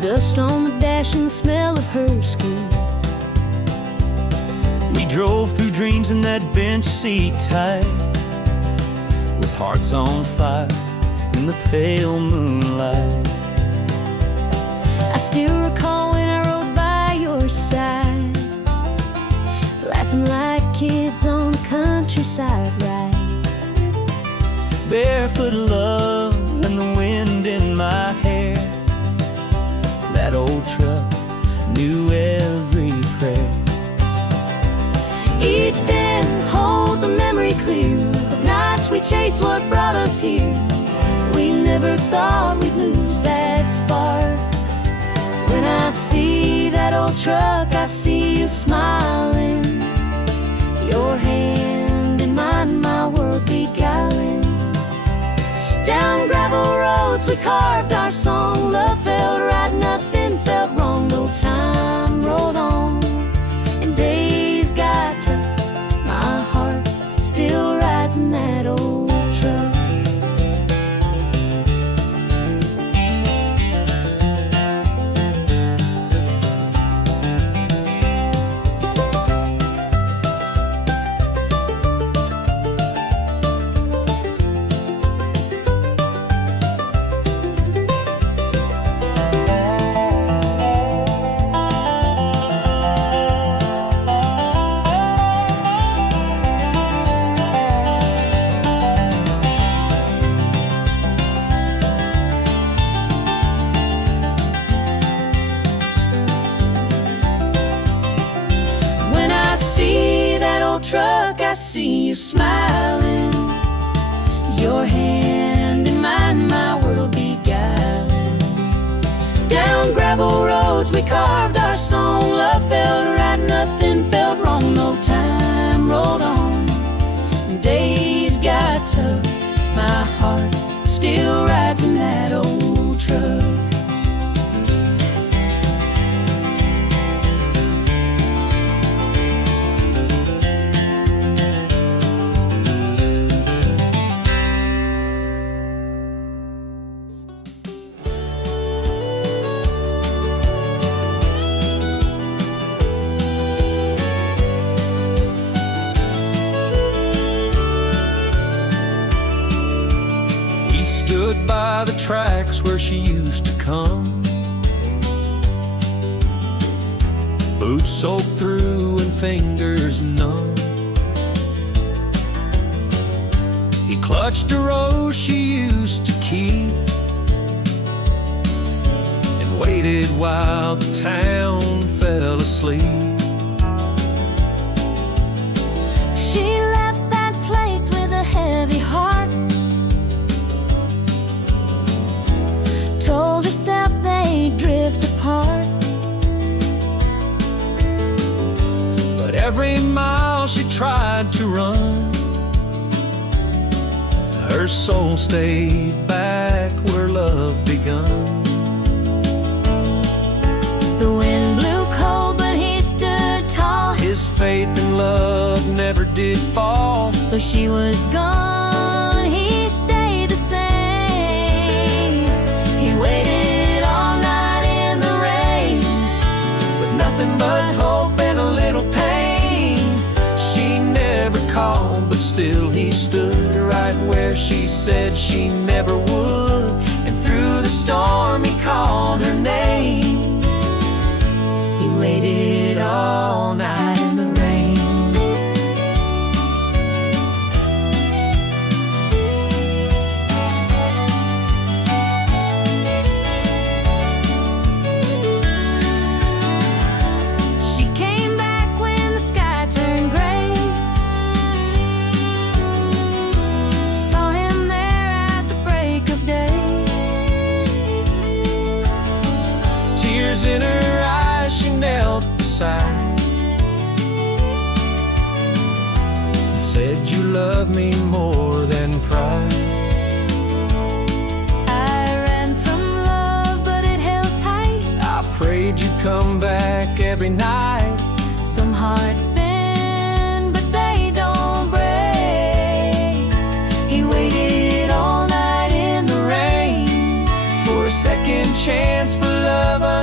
dust on the dash and the smell of her skin. We drove through dreams in that bench seat tight, with hearts on fire in the pale moonlight. I still recall when I rode by your side, laughing like kids on the countryside ride. Barefoot love and the wind in my hair. That old truck knew every prayer. Each den holds a memory clear of nights we chased what brought us here. We never thought we'd lose that spark. When I see that old truck, I see you smiling, your hand in mine, my world beguiling. Down gravel roads we carved our song. Love felt right, nothing felt wrong. No time rolled on and days got tough. My heart still rides in that old truck. Truck, I see you smiling, your hand in mine, my world beguiling. Down gravel roads we carved our song. Love felt right, nothing felt wrong. No time rolled on and days got tough. My heart still rides in that old truck. Stood by the tracks where she used to come, boots soaked through and fingers numb. He clutched a rose she used to keep and waited while the town fell asleep. She left that place with a heavy heart, told herself they'd drift apart. But every mile she tried to run, her soul stayed back where love begun. The wind blew cold, but he stood tall. His faith in love never did fall. Though she was gone, he stayed the same. He waited all night in the rain, With nothing but hope and a little pain. She never called, but still he stood right where she said she never would. And through the storm he called her name. he waited all night in the rain. She came back when the sky turned gray, saw him there at the break of day. Tears in her eyes, she knelt beside and said, "You love me more than pride." I ran from love, but it held tight. I prayed you'd come back every night. Some hearts bend, but they don't break. He waited all night in the rain For a second chance for love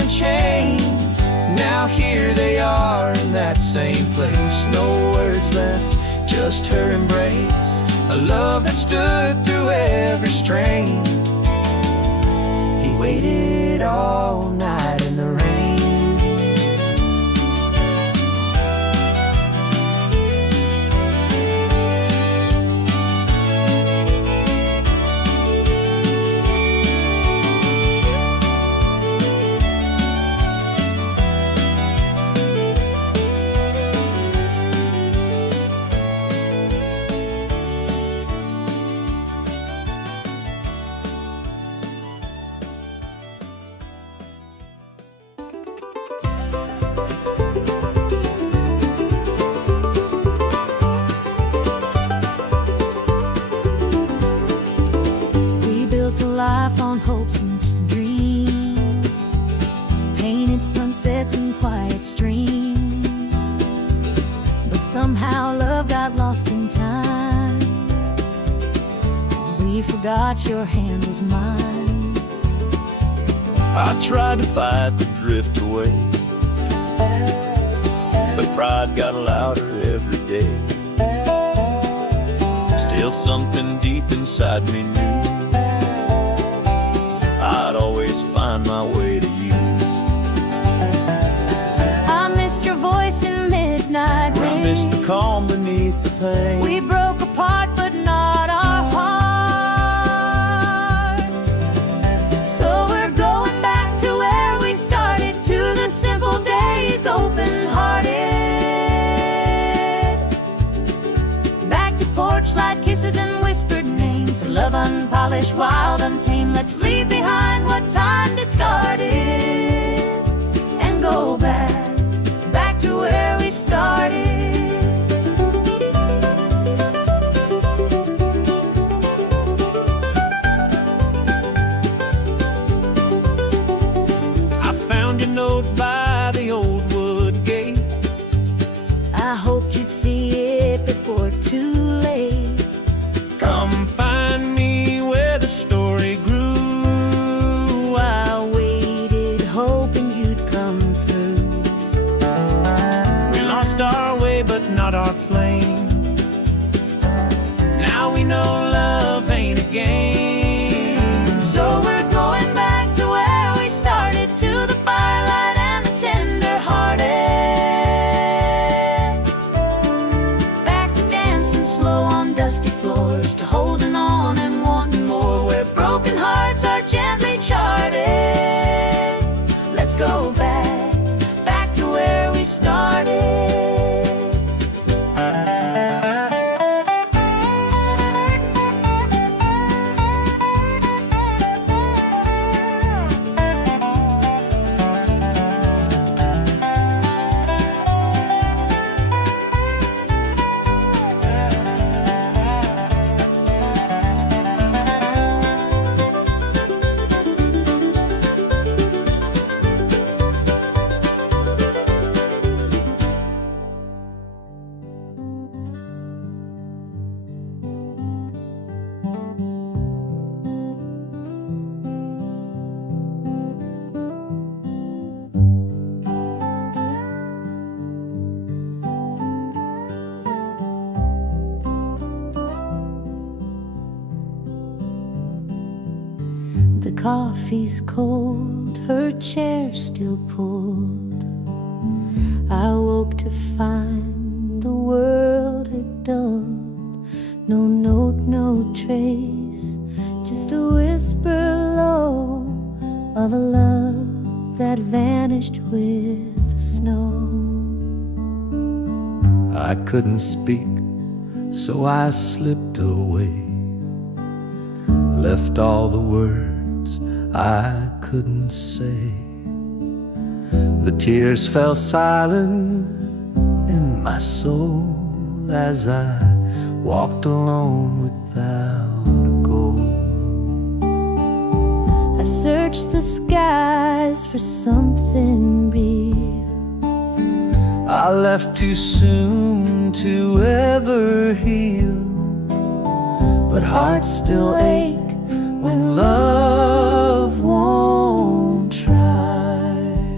and chain. Now here they are in that same place. No words left, just her embrace. A love that stood through every strain. He waited all night in the rain. Life on hopes and dreams, painted sunsets and quiet streams. But somehow love got lost in time. We forgot your hand was mine. I tried to fight the drift away, but pride got louder every day. Still something deep inside me knew I'd always find my way to you. I missed your voice in midnight rain. I missed the calm beneath the pain. We broke apart but not our heart. So we're going back to where we started, to the simple days, open-hearted. Back to porch light kisses and whispered names. Love unpolished, wild, untamed. Let's leave behind what time discarded and go back to where we started. I found your note by the old wood gate. I hoped you'd see it before too late. Come find me where the story grew. I waited, hoping you'd come through. We lost our way, but not our flame. Now we know love ain't a game. So we're going back to where we started, to the firelight and the tender-hearted. Back to dancing slow on dusty floors, to holding on and wanting more, where broken hearts are gently charted. Let's go back to where we started. The coffee's cold, her chair still pulled. I woke to find the world had dulled. No note, no trace, just a whisper low of a love that vanished with the snow. I couldn't speak, so I slipped away, left all the words I couldn't say. The tears fell silent in my soul as I walked alone without a goal. I searched the skies for something real. I left too soon to ever heal, but hearts still ache when love won't try.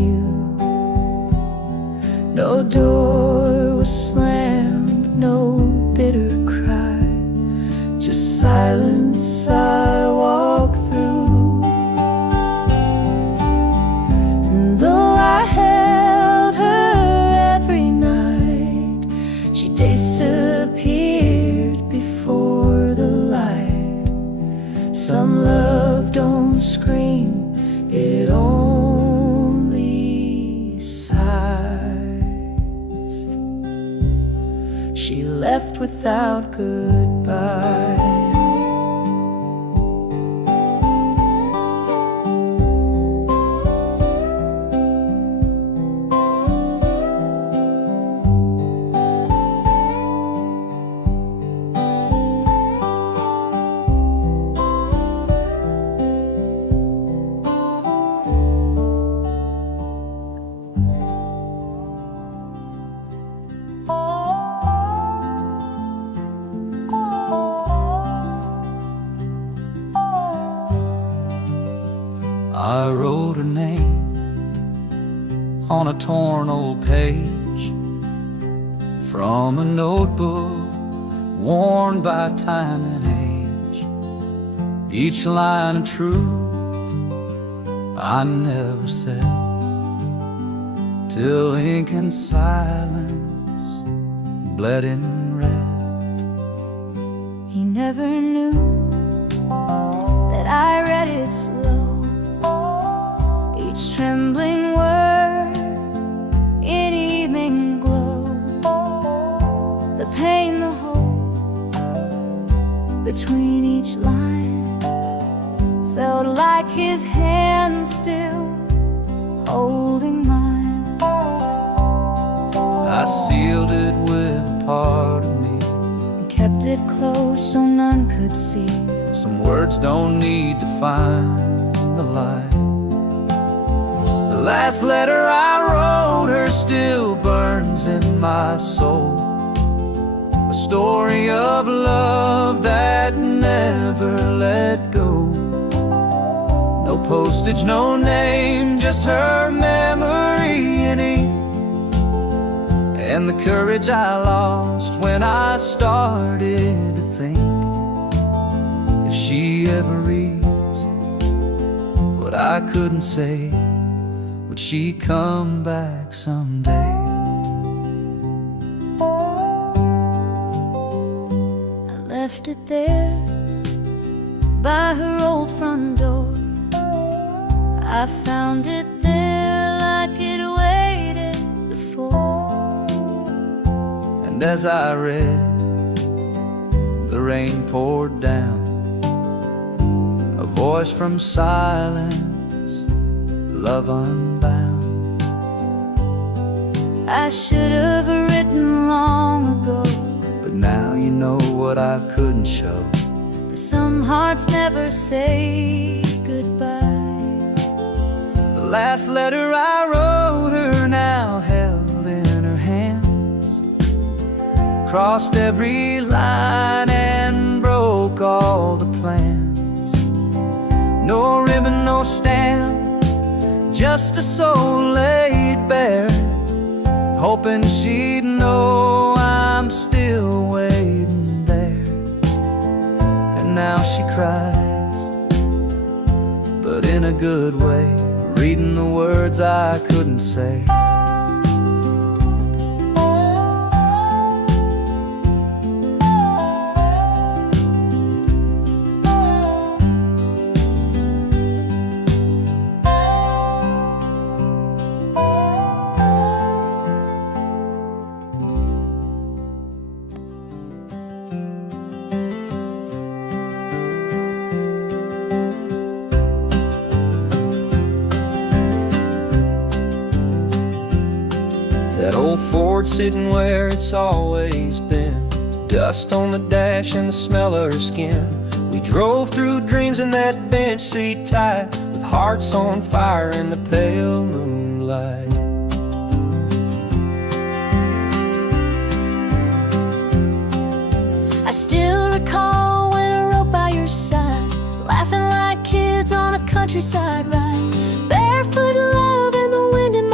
you. No door was slammed, no bitter cry, just silence I walk through. And though I held her every night, she disappeared before the light. Some love don't scream, it only sighs. She left without goodbye. I wrote her name on a torn old page from a notebook worn by time and age. Each line of truth I never said, till ink and silence bled in red. He never knew that I read it slow, each trembling word in evening glow. The pain, the hope between each line felt like his hand still holding mine. I sealed it with a part of me, And kept it close so none could see. some words don't need to find the light. The last letter I wrote her still burns in my soul, a story of love that never let go. No postage, no name, just her memory in ink, and the courage I lost when I started to think, if she ever reads what I couldn't say, would she come back someday? I left it there by her old front door. I found it there like it waited before. And as I read, the rain poured down, a voice from silence, love unbound. I should have written long ago, But now you know what I couldn't show. that some hearts never say goodbye. The last letter I wrote her now held in her hands, crossed every line and broke all the plans. No ribbon, no stamp, just a soul laid bare, hoping she'd know I'm still waiting there. And now she cries, but in a good way, reading the words I couldn't say. That old Ford sitting where it's always been, dust on the dash and the smell of her skin. We drove through dreams in that bench seat tight, with hearts on fire in the pale moonlight. I still recall when I rode by your side, laughing like kids on a countryside ride, barefoot love in the wind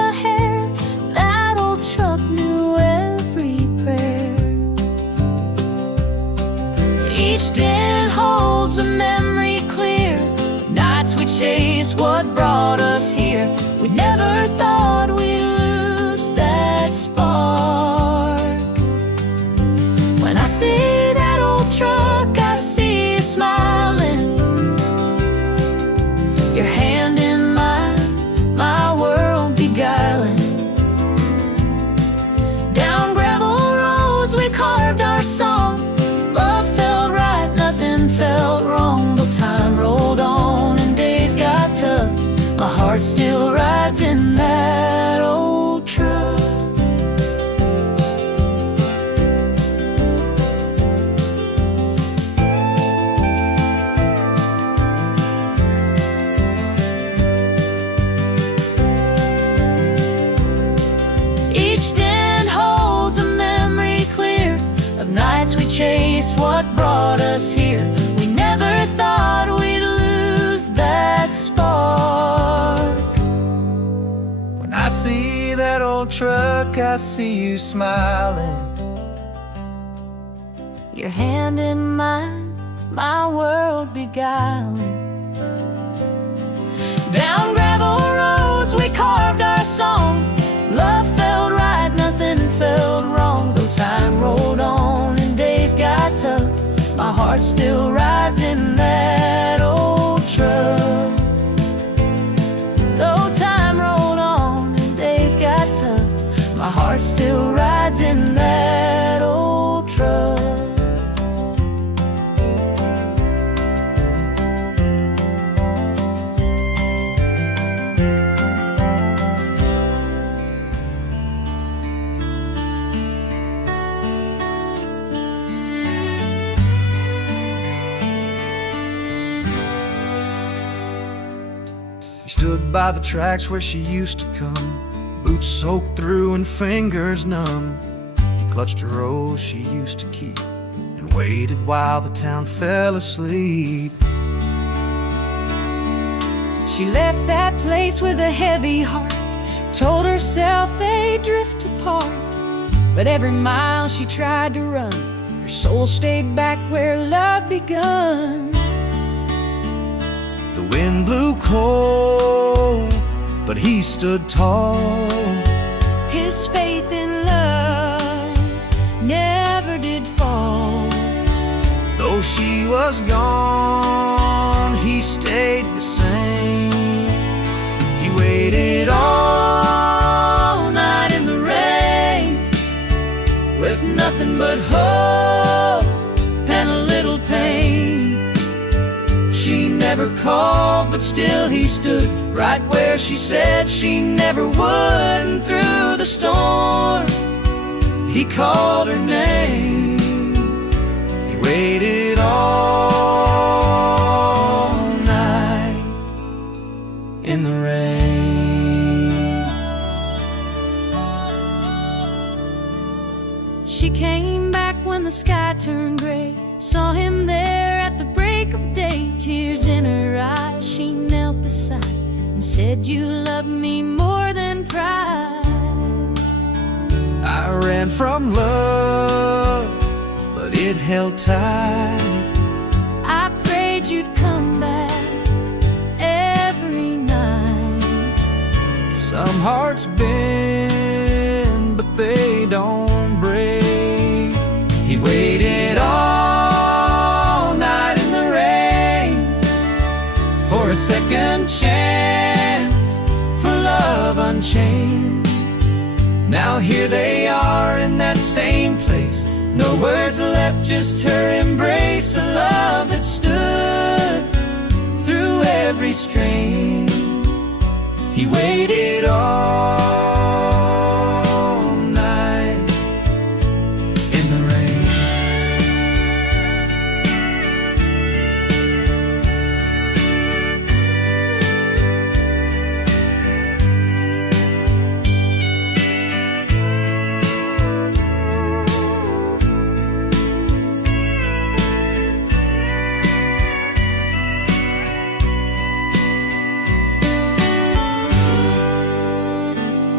never thought we'd lose that spark. When I see that old truck, I see you smiling, your hand in mine, my world beguiling. Down gravel roads we carved our song. Love felt right, nothing felt wrong. Though time rolled on and days got tough, my heart still rides in that old truck. Each den holds a memory clear of nights we chased what brought us here. We never thought we'd lose that spark. When I see that old truck, I see you smiling, Your hand in mine, my world beguiling. Down gravel roads we carved our song. Love felt right, nothing felt wrong. Though time rolled on and days got tough, my heart still rides in that old truck. Though time rolled on and days got tough, my heart still rides in that old truck. He stood by the tracks where she used to come, boots soaked through and fingers numb. He clutched a rose she used to keep and waited while the town fell asleep. She left that place with a heavy heart, told herself they'd drift apart. But every mile she tried to run, her soul stayed back where love begun. The wind blew cold, but he stood tall. His faith in love never did fall. Though she was gone, he stayed the same. He waited all night in the rain, With nothing but hope and a little pain. she never called, but still he stood right where she said she never would. And through the storm, he called her name. He waited all night in the rain. She came back when the sky turned gray, saw him there at the break of day. Tears in her eyes, she knelt beside and said, "You love me more than pride." I ran from love, but it held tight. I prayed you'd come back every night. Some hearts bend, but they don't break. He waited all night in the rain for a second chance, for love unchained. Now here they are in that same place, no words left, just her embrace. A love that stood through every strain. He waited all night in the rain.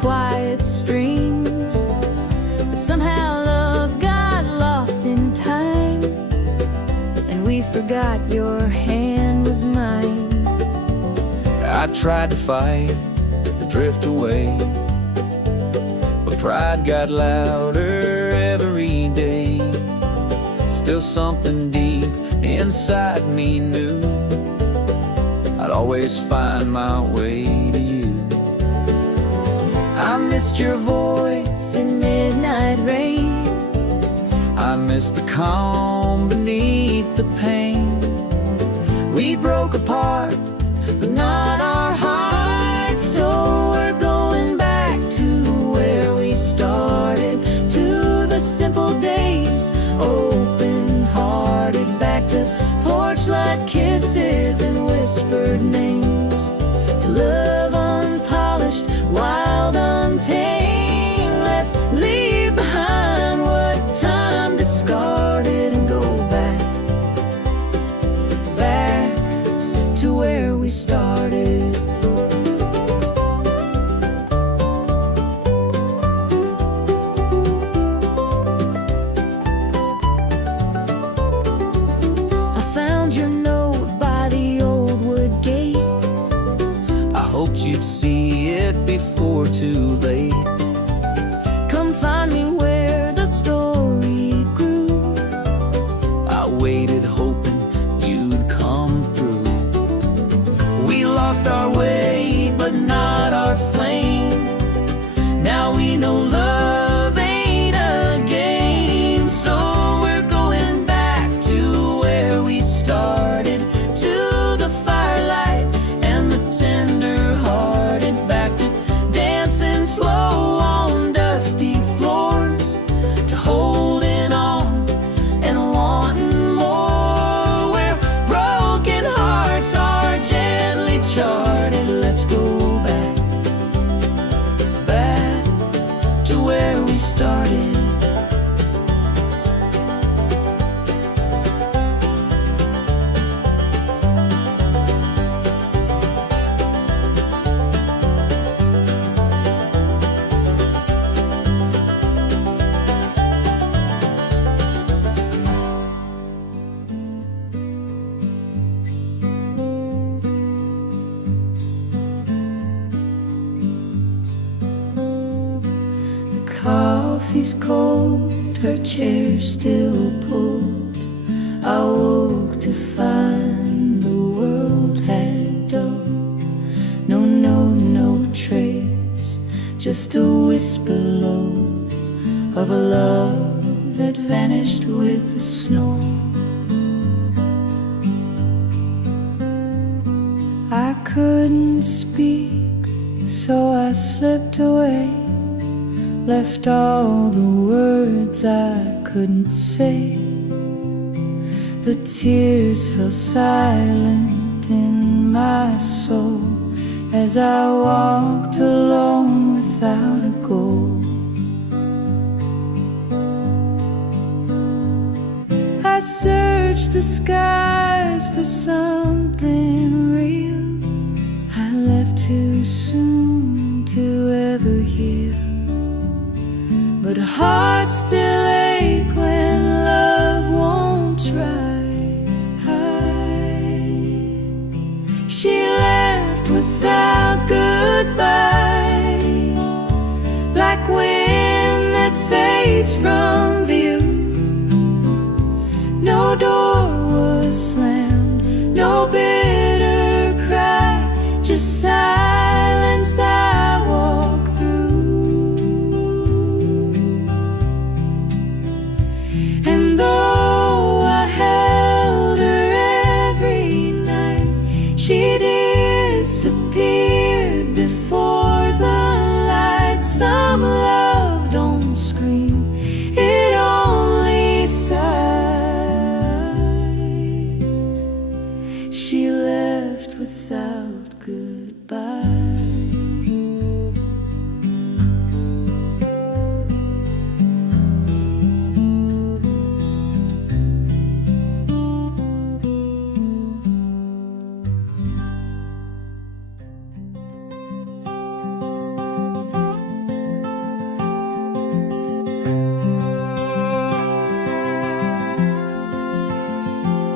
quiet streams. But somehow love got lost in time, and we forgot your hand was mine. I tried to fight, to drift away, but pride got louder every day. Still something deep inside me knew I'd always find my way to you. I missed your voice In midnight rain, I missed the calm beneath the pain. We broke apart, but not our hearts. So we're going back to where we started, to the simple days, open-hearted, back to porch light kisses and whispered names, to love unpolished, wild, untamed. Let's leave behind what time discarded and go back, back to where we started. I found your note by the old wood gate. I hoped you'd see it before too late. Come find me where the story grew. I waited hoping you'd come through. We lost our way, but not our flame. Now we know love ain't a game. So we're going back to where we started, to the firelight and the tender-hearted, back to dancing slow on dusty floors, to holding on and wanting more, where broken hearts are gently charted. Let's go back, back to where we started. Coffee's cold, her chair still pulled. I woke to find the world had dulled. No note, no trace, just a whisper low of a love that vanished with the snow. I couldn't speak, so I slipped away, left all the words I couldn't say. The tears fell silent in my soul as I walked alone without a goal. I searched the skies for something real. I left too soon to ever heal, but hearts still ache when love won't try. She left without goodbye, like wind that fades from view. No door was slammed, no bitter cry, just silence I walk through. And though I held her every night, she disappeared before the light. Some love don't scream, it only sighs.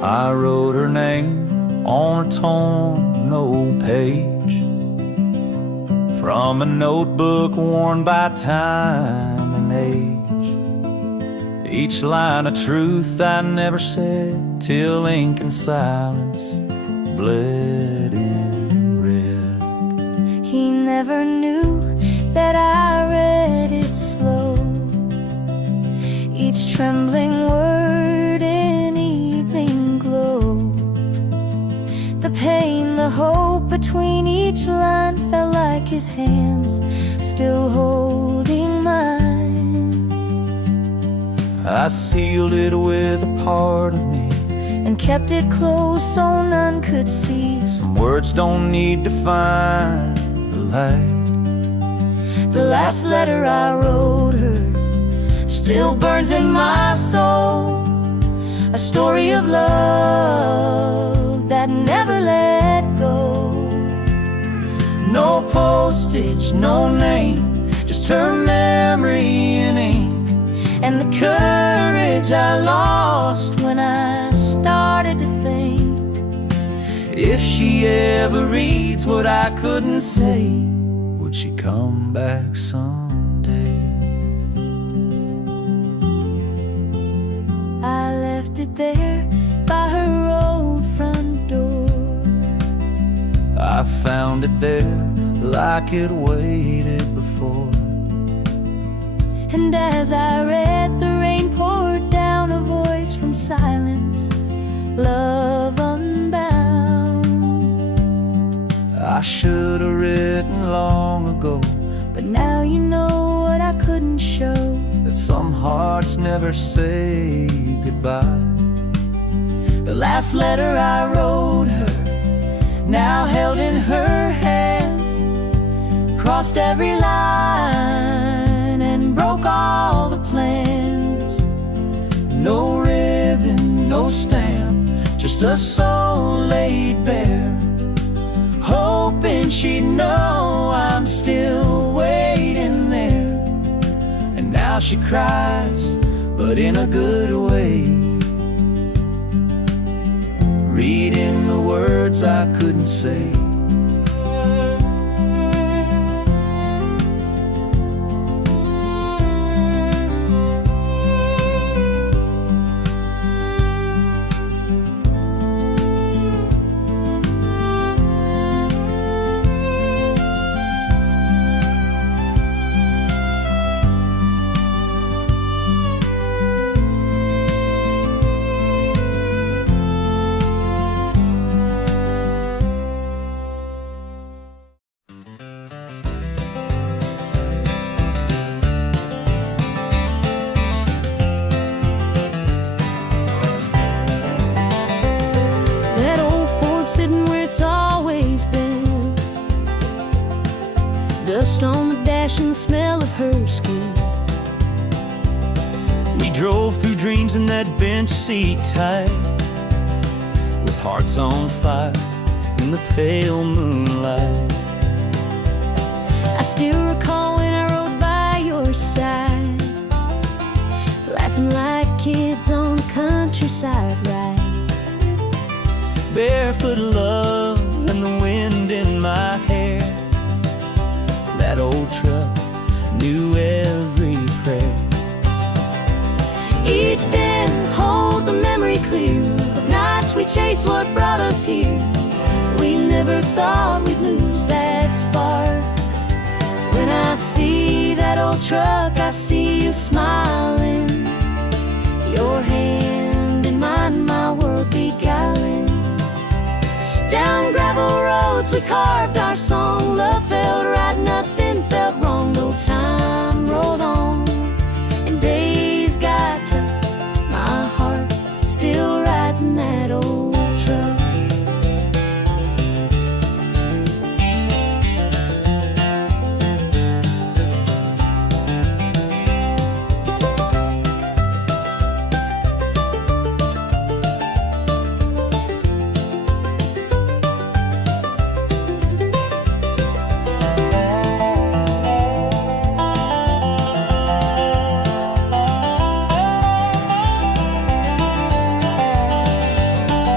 I wrote her name on a torn old page from a notebook worn by time and age. Each line a truth I never said till ink and silence bled in red. He never knew that I read it slow, each trembling word in evening glow. The pain, the hope between each line felt like his hands still holding mine. I sealed it with a part of me and kept it close so none could see. Some words don't need to find the light. The last letter I wrote her still burns in my soul, a story of love that never let go. No postage, no name, just her memory in ink, and the courage I lost when I started to think, if she ever reads what I couldn't say, would she come back someday? I left it there by her old front door. I found it there like it waited before. And as I read, the rain poured down, a voice from silence, love unbound. I should have written long ago, but now you know what I couldn't show, that some hearts never say goodbye. The last letter I wrote her, now held in her hands, crossed every line and broke all the plans. No ribbon, no stamp, just a soul laid bare, hoping she'd know I'm still waiting there. And now she cries, but in a good way, reading the words I couldn't say. Dust on the dash and the smell of her skin. We drove through dreams in that bench seat tight, with hearts on fire in the pale moonlight. I still recall when I rode by your side, laughing like kids on the countryside ride. Barefoot love and the wind in my hair. That old truck knew every prayer. Each den holds a memory clear of nights we chased what brought us here. We never thought we'd lose that spark. When I see that old truck, I see you smiling, your hand in mine, my world beguiling. Down gravel roads we carved our song. Love felt right, nothing felt wrong. No time rolled on and days got tough. My heart still rides in that old truck.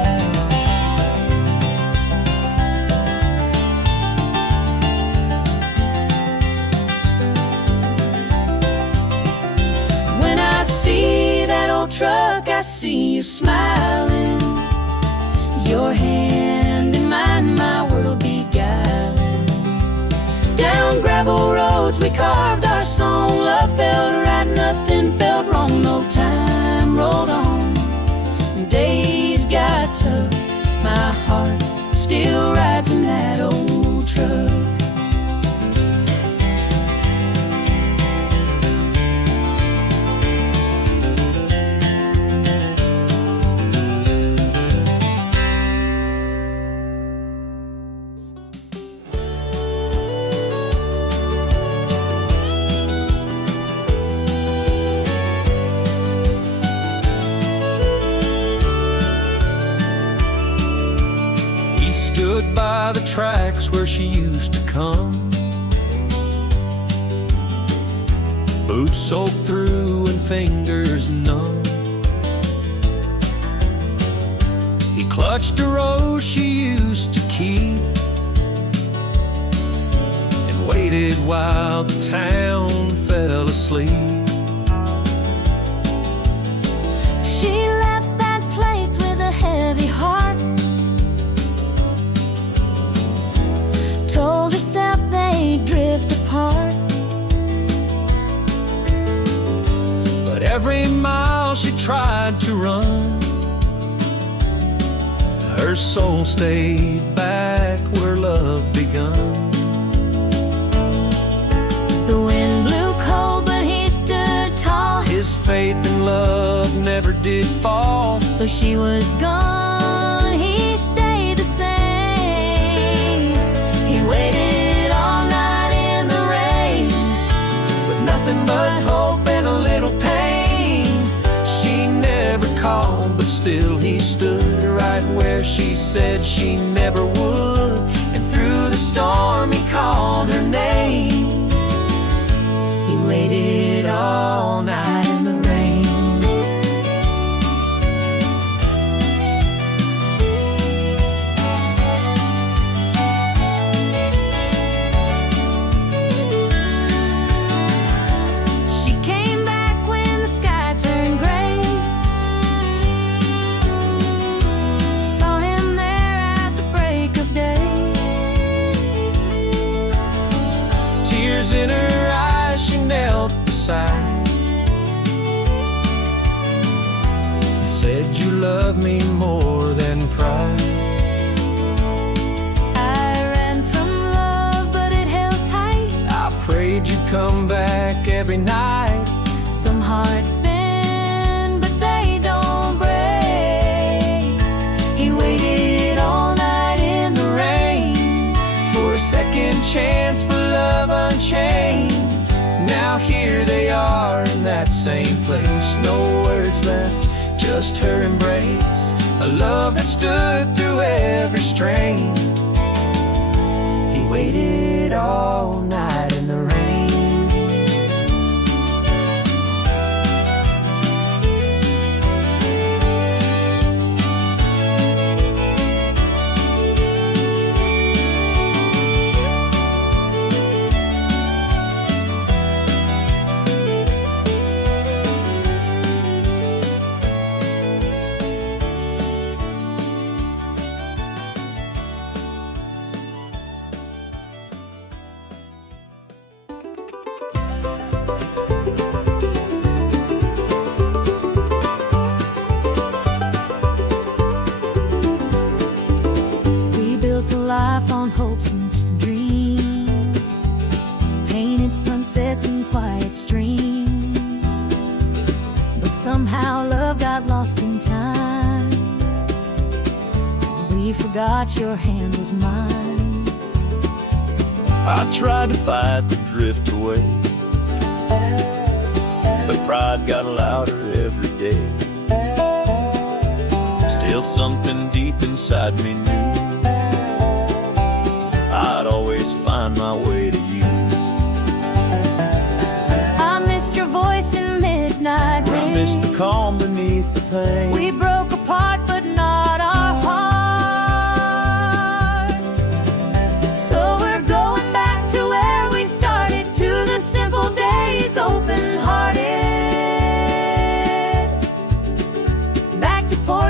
see you smiling, your hand in mine, my world beguiling. Down gravel roads we carved our song, love felt right, nothing felt wrong, no time rolled on. Days got tough, my heart still rides in that old truck. Stood by the tracks where she used to come, boots soaked through and fingers numb. He clutched a rose she used to keep and waited while the town fell asleep. She left that place with a heavy heart, told herself they'd drift apart. But every mile she tried to run, her soul stayed back where love begun. The wind blew cold, but he stood tall. His faith in love never did fall. Though she was gone, he stayed the same. He waited all night in the rain, With nothing but hope and a little pain. She never called, but still he stood right where she said she never would. And through the storm he called her name. he waited all night in the rain. She came back when the sky turned gray, saw him there at the break of day. Tears in her eyes, she knelt beside and said, "You love me more than pride." I ran from love, but it held tight. I prayed you'd come back every night. Some hearts bend, but they don't break. He waited all night in the rain For a second chance for love unchained. Now here they are in that same place. No words left, just her embrace. A love that stood through every strain. He waited all night in the rain. We built a life on hopes and dreams, painted sunsets and quiet streams. But somehow love got lost in time. We forgot your hand was mine. I tried to fight the drift away, but pride got louder every day. Still something deep inside me knew I'd always find my way to you. I missed your voice in midnight I rain. missed the calm beneath the pain. We broke apart, but not our heart. So we're going back to where we started, to the simple days, open-hearted.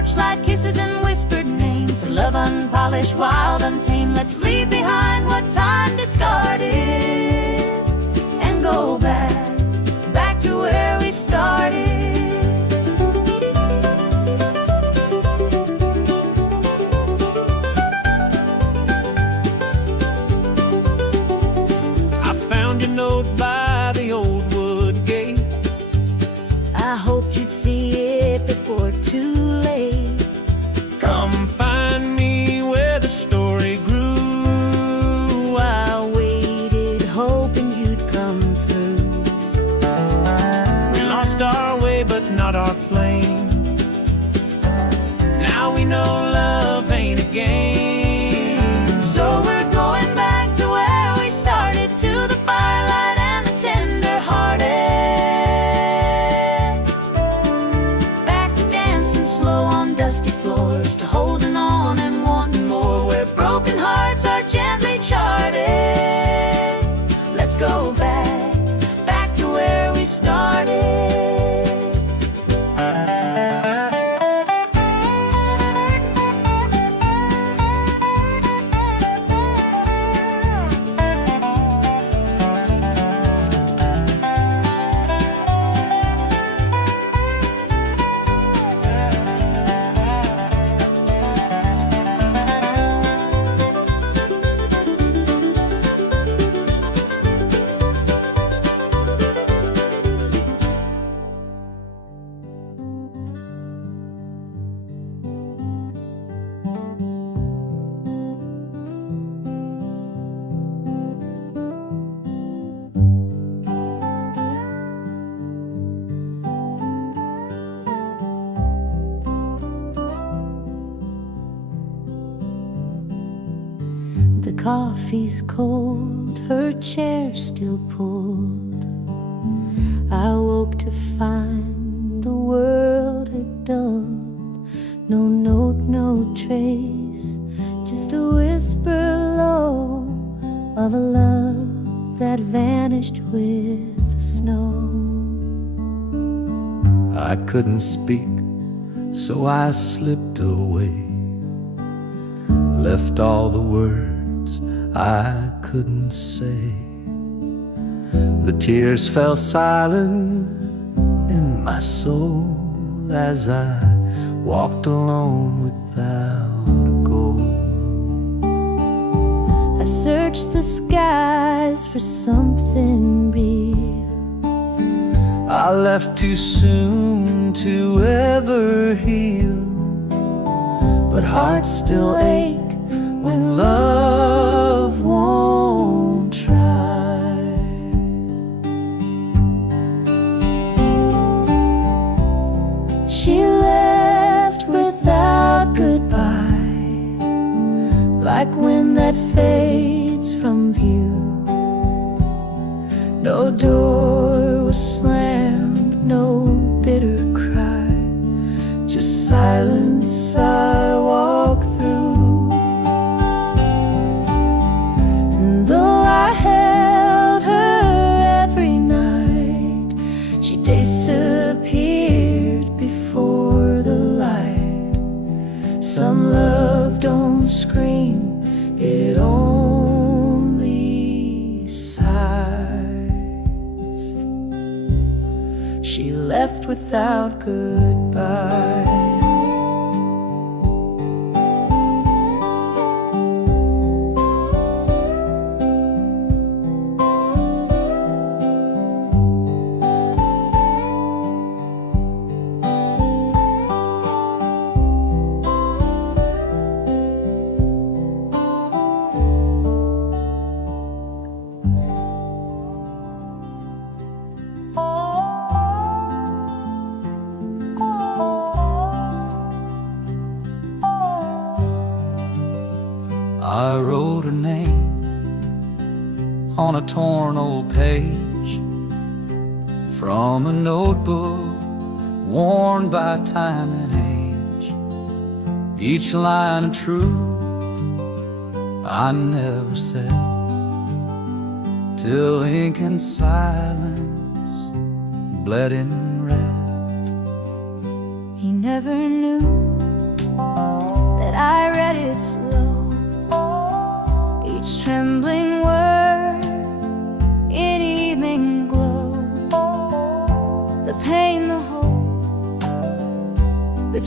torchlight kisses and whispered names. Love unpolished, wild, untamed. Let's leave behind what time discarded and go back to where we started. I found your note by the old wood gate. I hoped you'd see it before too late. Come find me where the story grew. I waited, hoping you'd come through. We lost our way, but not our flame. Now we know love ain't a game. So we're going back to where we started, to the firelight and the tender-hearted. Back to dancing slow on dusty floors, to holding on and wanting more, where broken hearts are gently charted. Let's go back to where we started. The coffee's cold, her chair still pulled. I woke to find the world had dulled. No note, no trace, just a whisper low of a love that vanished with the snow. I couldn't speak, so I slipped away, left all the words I couldn't say. The tears fell silent in my soul as I walked alone without a goal. I searched the skies for something real. I left too soon to ever heal, but hearts still ache when love won't try. She left without goodbye, like wind that fades from view. No door was slammed, no bitter cry, just silence I walk through. And though I held her every night, she disappeared before the light. Some love don't scream, it only sighs. She left without goodbye. I wrote her name on a torn old page from a notebook worn by time and age. Each line of truth I never said, till ink and silence bled in red. He never knew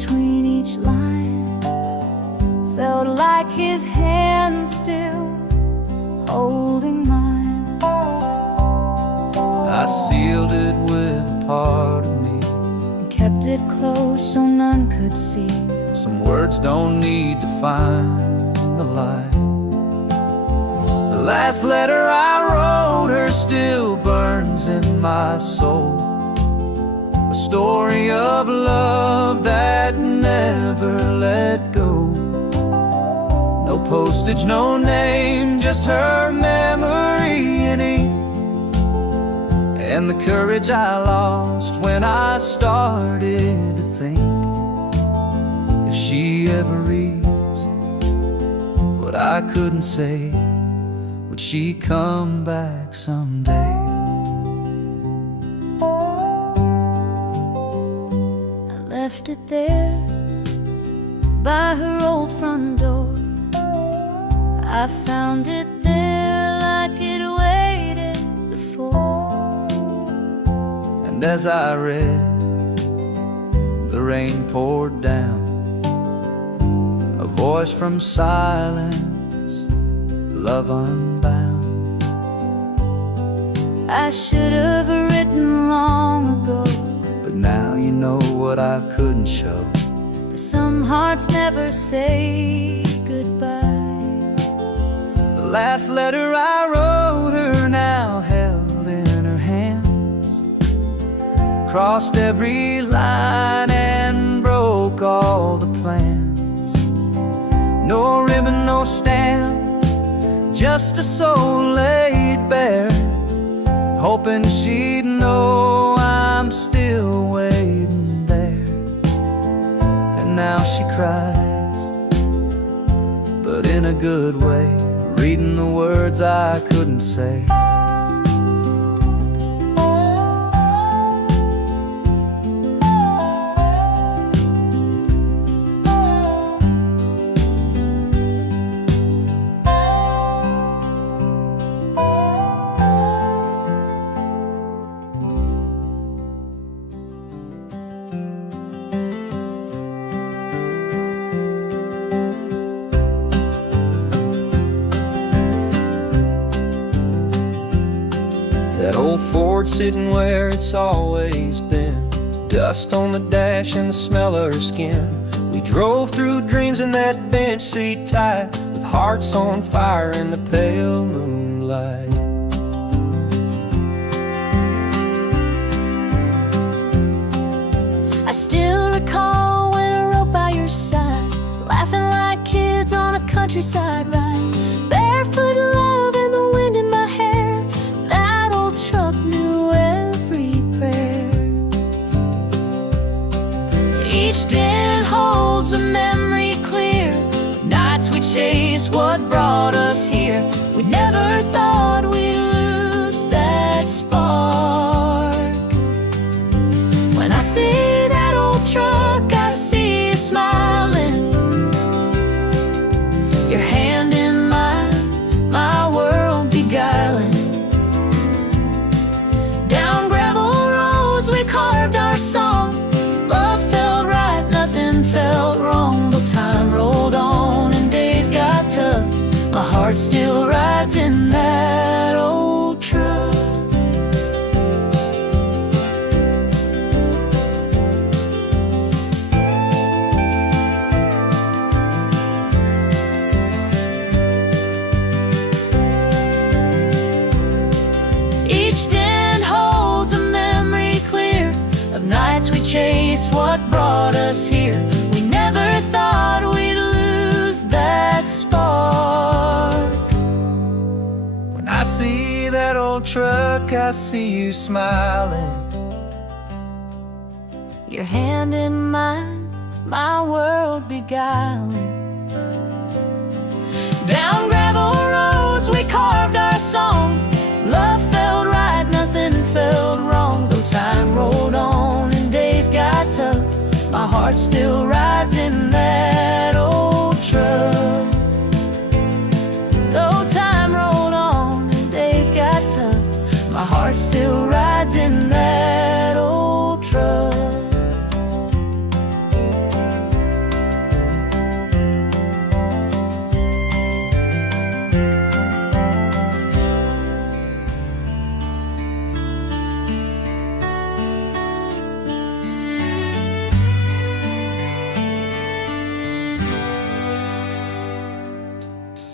between each line. Felt like his hand still holding mine. I sealed it with a part of me And kept it close so none could see. Some words don't need to find the light. The last letter I wrote her still burns in my soul. A story of love that never let go. No postage, no name, just her memory in ink. And the courage I lost when I started to think, if she ever reads what I couldn't say, would she come back someday? I left it there by her old front door. I found it there like it waited before. And as I read, the rain poured down, a voice from silence, love unbound. I should have written long ago, But now you know what I couldn't show. that some hearts never say goodbye. The last letter I wrote her now held in her hands, crossed every line and broke all the plans. No ribbon, no stamp, just a soul laid bare, hoping she'd know I'm still waiting there. And now she cries, but in a good way, reading the words I couldn't say. That old Ford sitting where it's always been, dust on the dash and the smell of her skin. We drove through dreams in that bench seat tight, with hearts on fire in the pale moonlight. I still recall when I rode by your side, laughing like kids on a countryside ride. Barefoot love and the wind in my hair, that old truck knew every prayer. Each dent holds a memory clear, nights we chased what brought us here. We never thought we'd lose that spark. When I see that old truck, I see you smiling, your hand in mine, my world beguiling. Down gravel roads we carved our song, love felt right, nothing felt wrong. But time rolled on and days got tough, my heart still rides in that old truck. Each dent holds a memory clear of nights we chased what brought us here. We never thought we'd lose that spark. When I see that old truck, I see you smiling, Your hand in mine, my world beguiling. Down gravel roads we carved our song, love felt right, nothing felt wrong. Though time rolled on and days got tough, my heart still rides in that old truck. Though time rolled on and days got tough, my heart still rides in that old truck.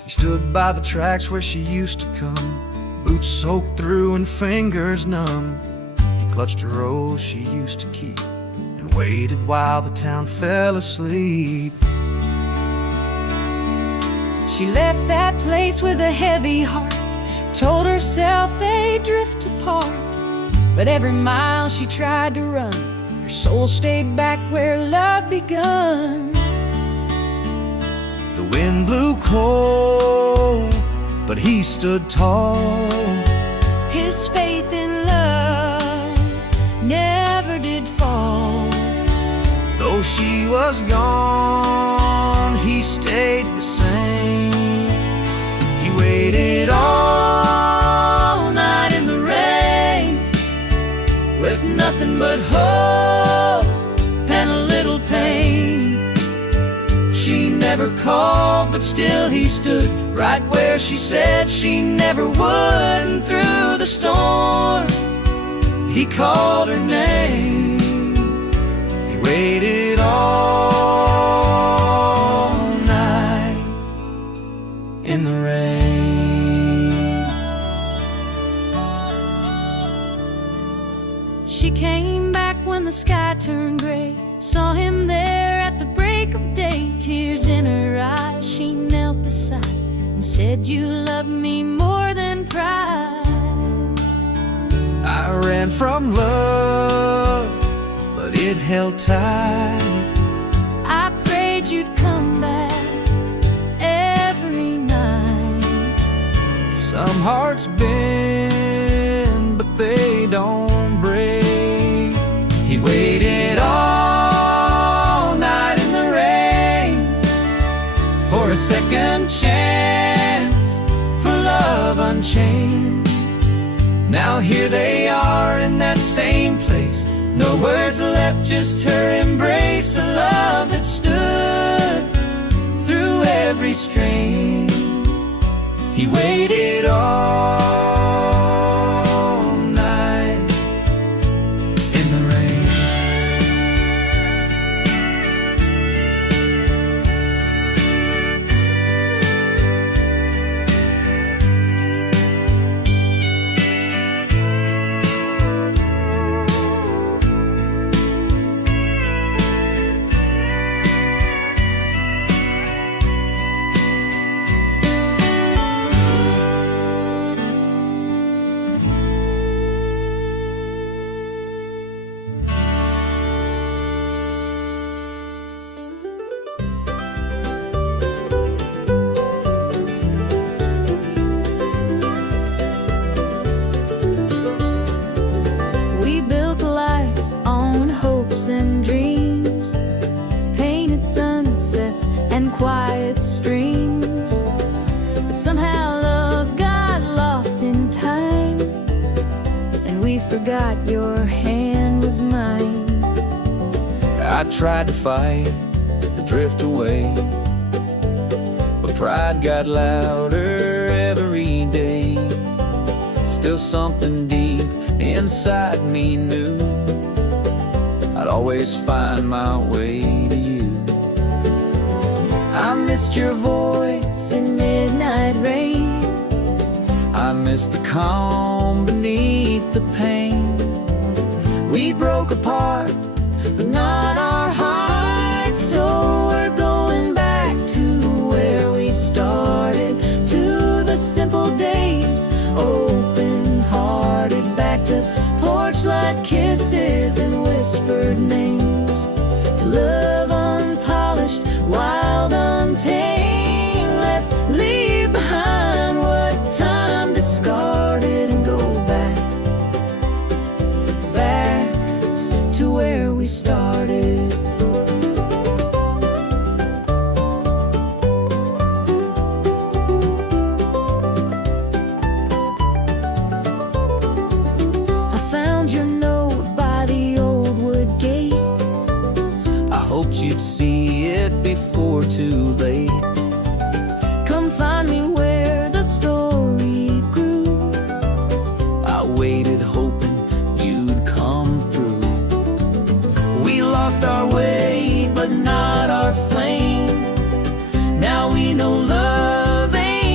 He stood by the tracks where she used to come, boots soaked through and fingers numb. He clutched a rose she used to keep and waited while the town fell asleep. She left that place with a heavy heart, told herself they'd drift apart. But every mile she tried to run, her soul stayed back where love begun. The wind blew cold, but he stood tall. His faith in love never did fall. Though she was gone, he stayed the same. He waited all night in the rain, With nothing but hope and a little pain. she never called, but still he stood right where she said she never would. And through the storm, he called her name. He waited all night in the rain. She came back when the sky turned gray, saw him there at the break of day. Tears in her eyes, she knelt beside and said, "You love me more than pride." I ran from love, but it held tight. I prayed you'd come back every night. Some hearts bend, but they don't break. He waited all night in the rain for a second chance, for love unchained. Now here they are in that same place, no words left, just her embrace. A love that stood through every strain. He waited all night in the rain. We built a life on hopes and dreams, painted sunsets and quiet streams. But somehow love got lost in time, and we forgot your hand was mine. I tried to fight the drift away, but pride got louder every day. Still something deep inside me knew I'd always find my way to you. I missed your voice in midnight rain. I missed the calm beneath the pain. We broke apart, but not our hearts. So we're going back to where we started, to the simple days, open-hearted, back to porch light kisses and whispered names, to love unpolished, wild, untamed. Let's leave behind what time discarded and go back to where we started. I found your note by the old wood gate. I hoped you'd see it before too late. Come find me where the story grew. I waited hoping you'd come through. We lost our way, but not our flame. Now we know love ain't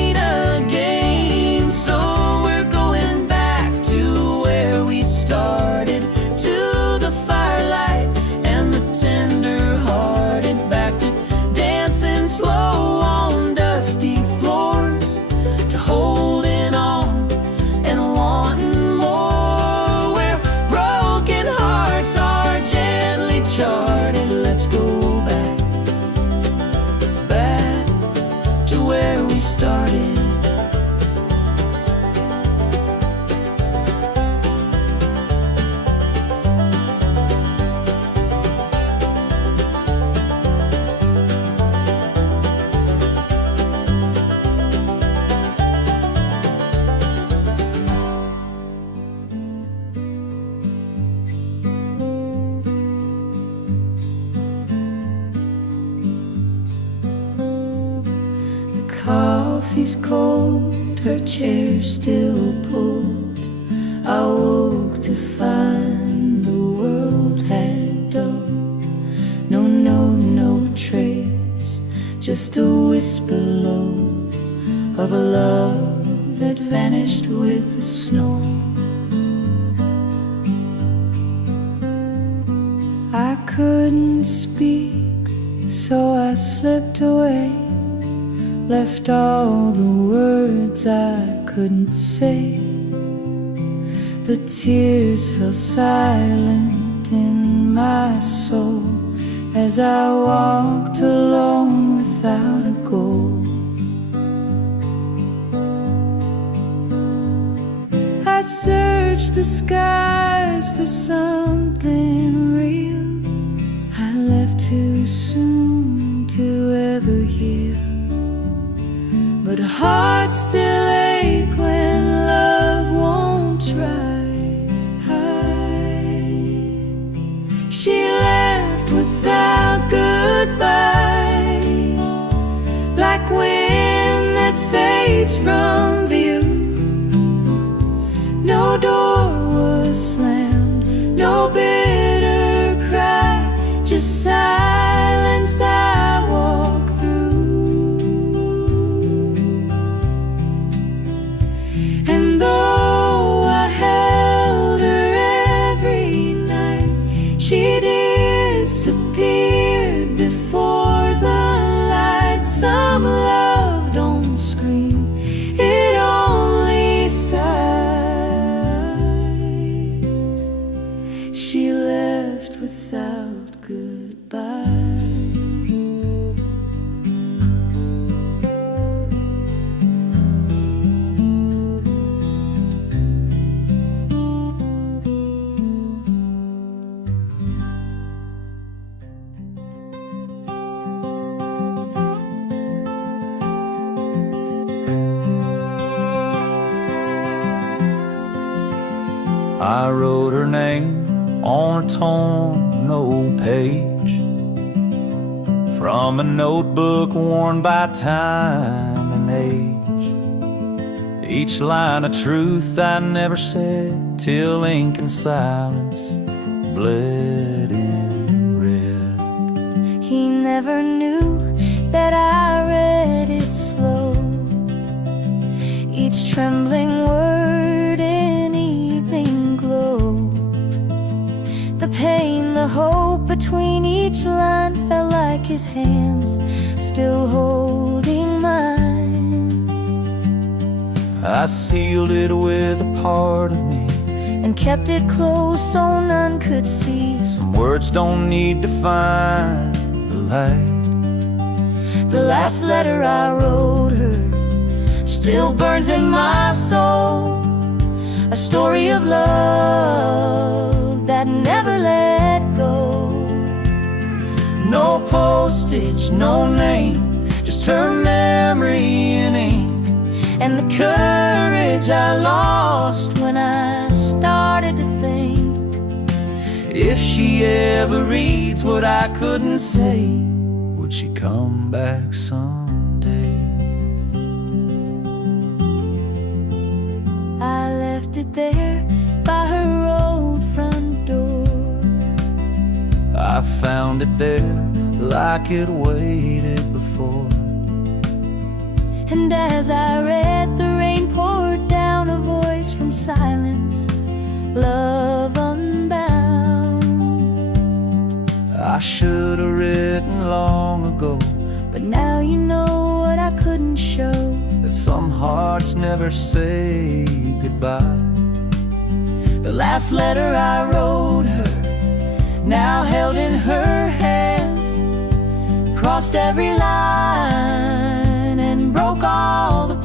started. Coffee's cold, her chair still pulled. I woke to find the world had dulled. No trace, just a whisper low of a love that vanished with the snow. I couldn't speak, so I slipped away, left all the words I couldn't say. The tears fell silent in my soul as I walked alone without a goal. I searched the skies for something real. I left too soon to ever heal, but hearts still ache when love won't try. She left without goodbye, like wind that fades from view. No door was slammed, no bitter cry, just silence I walk through. And though I held her every night, she disappeared before the light. Some love don't scream, it only sighs. She left without goodbye. I wrote her name on a torn old page from a notebook worn by time and age. Each line a truth I never said, till ink and silence bled in red. He never knew that I read it slow, each trembling word in evening glow. The pain, the hope between each line felt like his hands still holding mine. I sealed it with a part of me and kept it close so none could see. Some words don't need to find the light. The last letter I wrote her still burns in my soul, a story of love that never let go. No postage, no name, just her memory in ink, and the courage I lost when I started to think. If she ever reads what I couldn't say, would she come back someday? I left it there by her old front door. I found it there like it waited before. And as I read, the rain poured down, a voice from silence, love unbound. I should have written long ago, but now you know what I couldn't show, that some hearts never say goodbye. the last letter I wrote her, now held in her hands, crossed every line and broke all the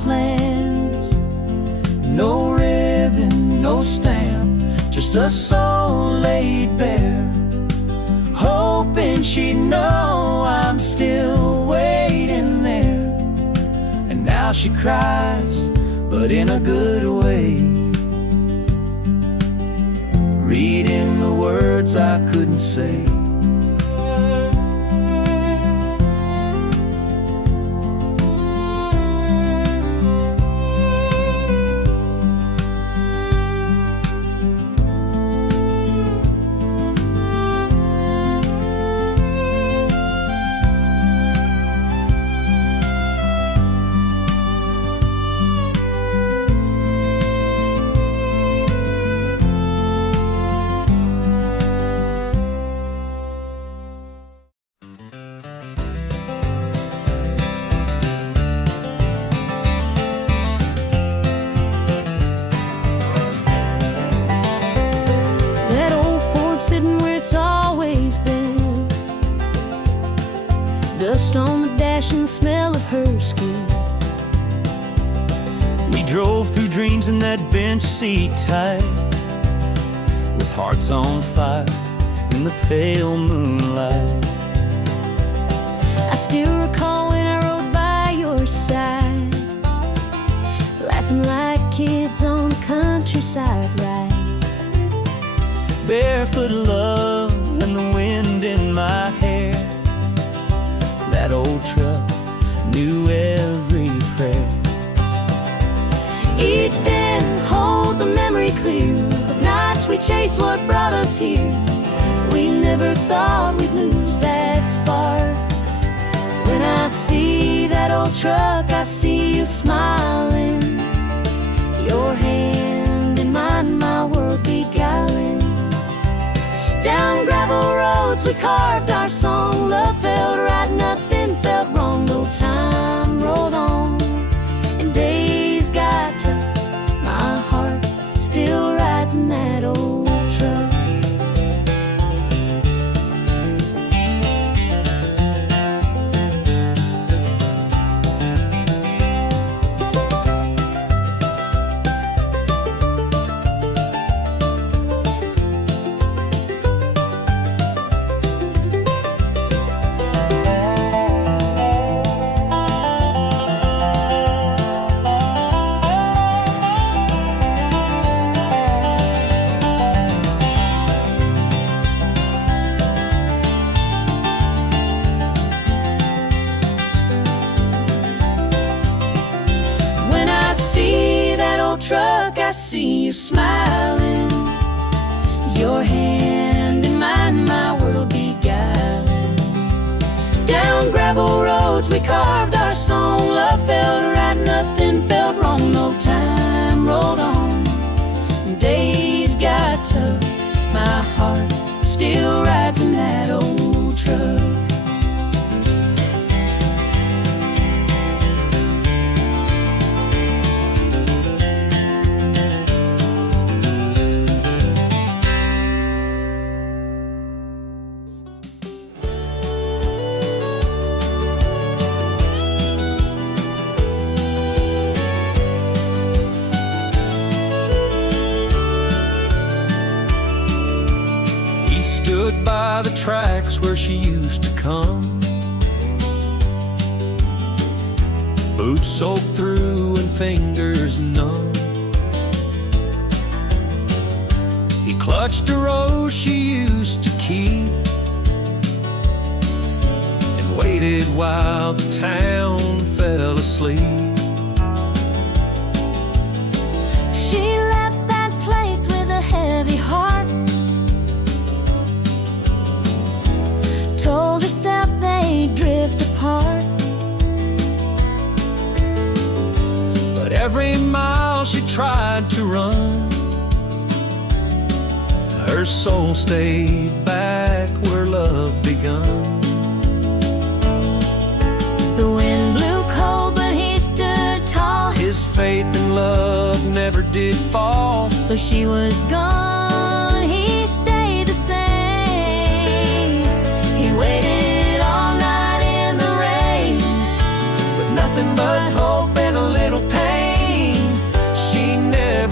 No ribbon, no stamp, just a soul laid bare, hoping she'd know I'm still waiting there. And now she cries, but in a good way, reading the words I couldn't say. That old Ford sitting where it's always been, dust on the dash and the smell of her skin. We drove through dreams in that bench seat tight, with hearts on fire in the pale moonlight. I still recall when I rode by your side, laughing like kids on the countryside ride. Barefoot love and the wind in my hair. That old truck knew every prayer. Each day holds a memory clear of nights we chased what brought us here. We never thought we'd lose that spark. When I see that old truck, I see you smiling, your hand in mine, my world beguiling. Down gravel roads we carved our song. Love felt right, nothing felt wrong. No time rolled on and days got tough. My heart still rides in that old truck. Truck, I see you smiling, your hand in mine, my world beguiling. Down gravel roads we carved our song. Love felt right, nothing felt wrong. No time rolled on, days got tough. My heart still rides in that old truck. Stood by the tracks where she used to come, boots soaked through and fingers numb. He clutched a rose she used to keep and waited while the town fell asleep. She left that place with a heavy heart, told herself they'd drift apart. But every mile she tried to run, her soul stayed back where love begun. The wind blew cold, but he stood tall. His faith in love never did fall. Though she was gone, he stayed the same. He waited all night in the rain, with nothing but hope and a little pain. She never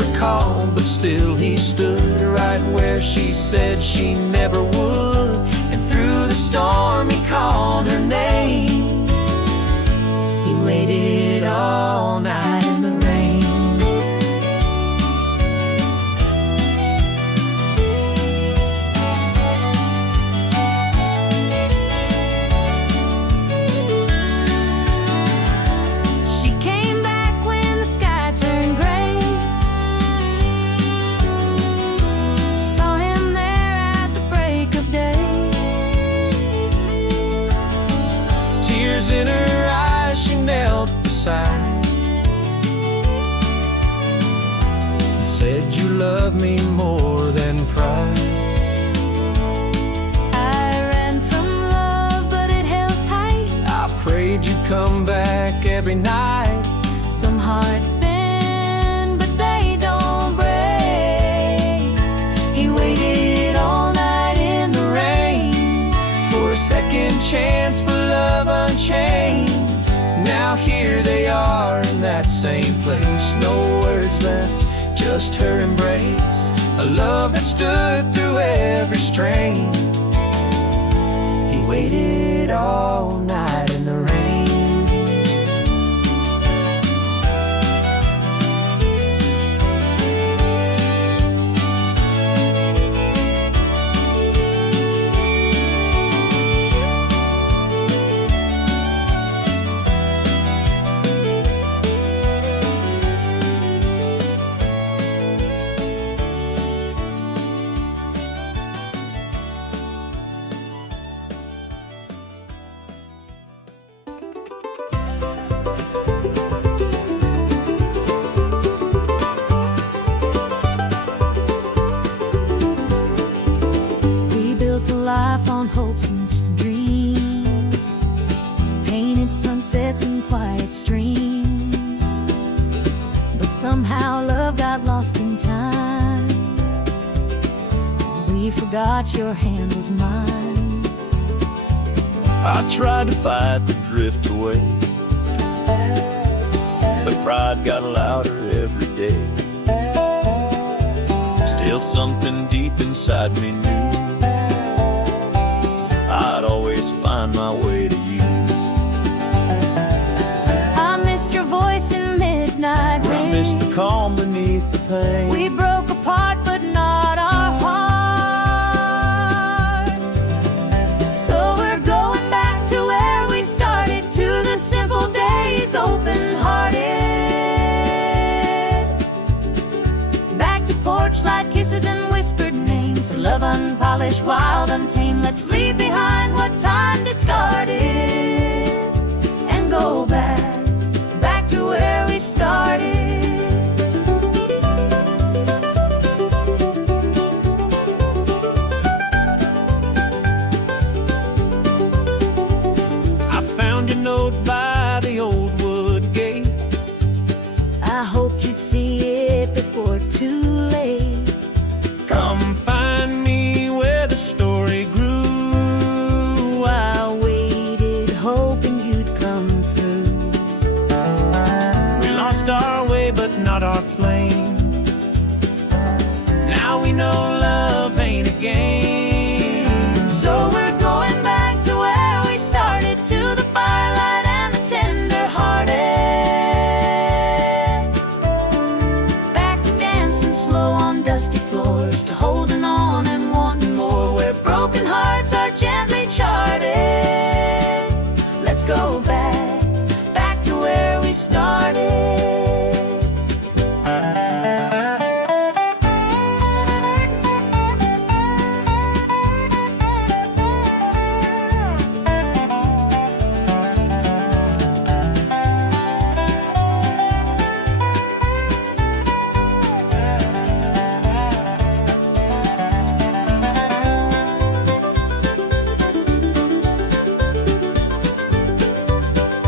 still he stood right where she said she never would. And through the storm he called her name. He waited all night in the rain. She came back when the sky turned gray. Saw him there at the break of day. Tears in her eyes, she knelt beside and said, "You love me more than pride." I ran from love, but it held tight. I prayed you'd come back every night. Some hearts bend, but they don't break. He waited all night in the rain For a second chance for love unchained. Now here they are in that same place. No words left, just her embrace. A love that stood through every strain. He waited all night in the rain. Life on hopes and dreams, painted sunsets and quiet streams. But somehow love got lost in time. We forgot your hand was mine. I tried to fight the drift away, but pride got louder every day. Still something deep inside me knew I'd always find my way to you. I missed your voice in midnight rain. I missed the calm beneath the pain. We broke apart, but not our heart. So we're going back to where we started, to the simple days, open-hearted. Back to porch light kisses and whispered names. Love unpolished, wild, untamed. Let's leave behind what time discarded and go back to where we started. I found your note by the old wood gate. I hoped you'd see it before too late. Come find me where the story grew. I waited, hoping you'd come through. We lost our way, but not our flame. Now we know love ain't a game. So we're going back to where we started, to the firelight and the tender-hearted. Back to dancing slow on dusty floors, to holding on and wanting more, where broken hearts are gently charted. Let's go back to where we started.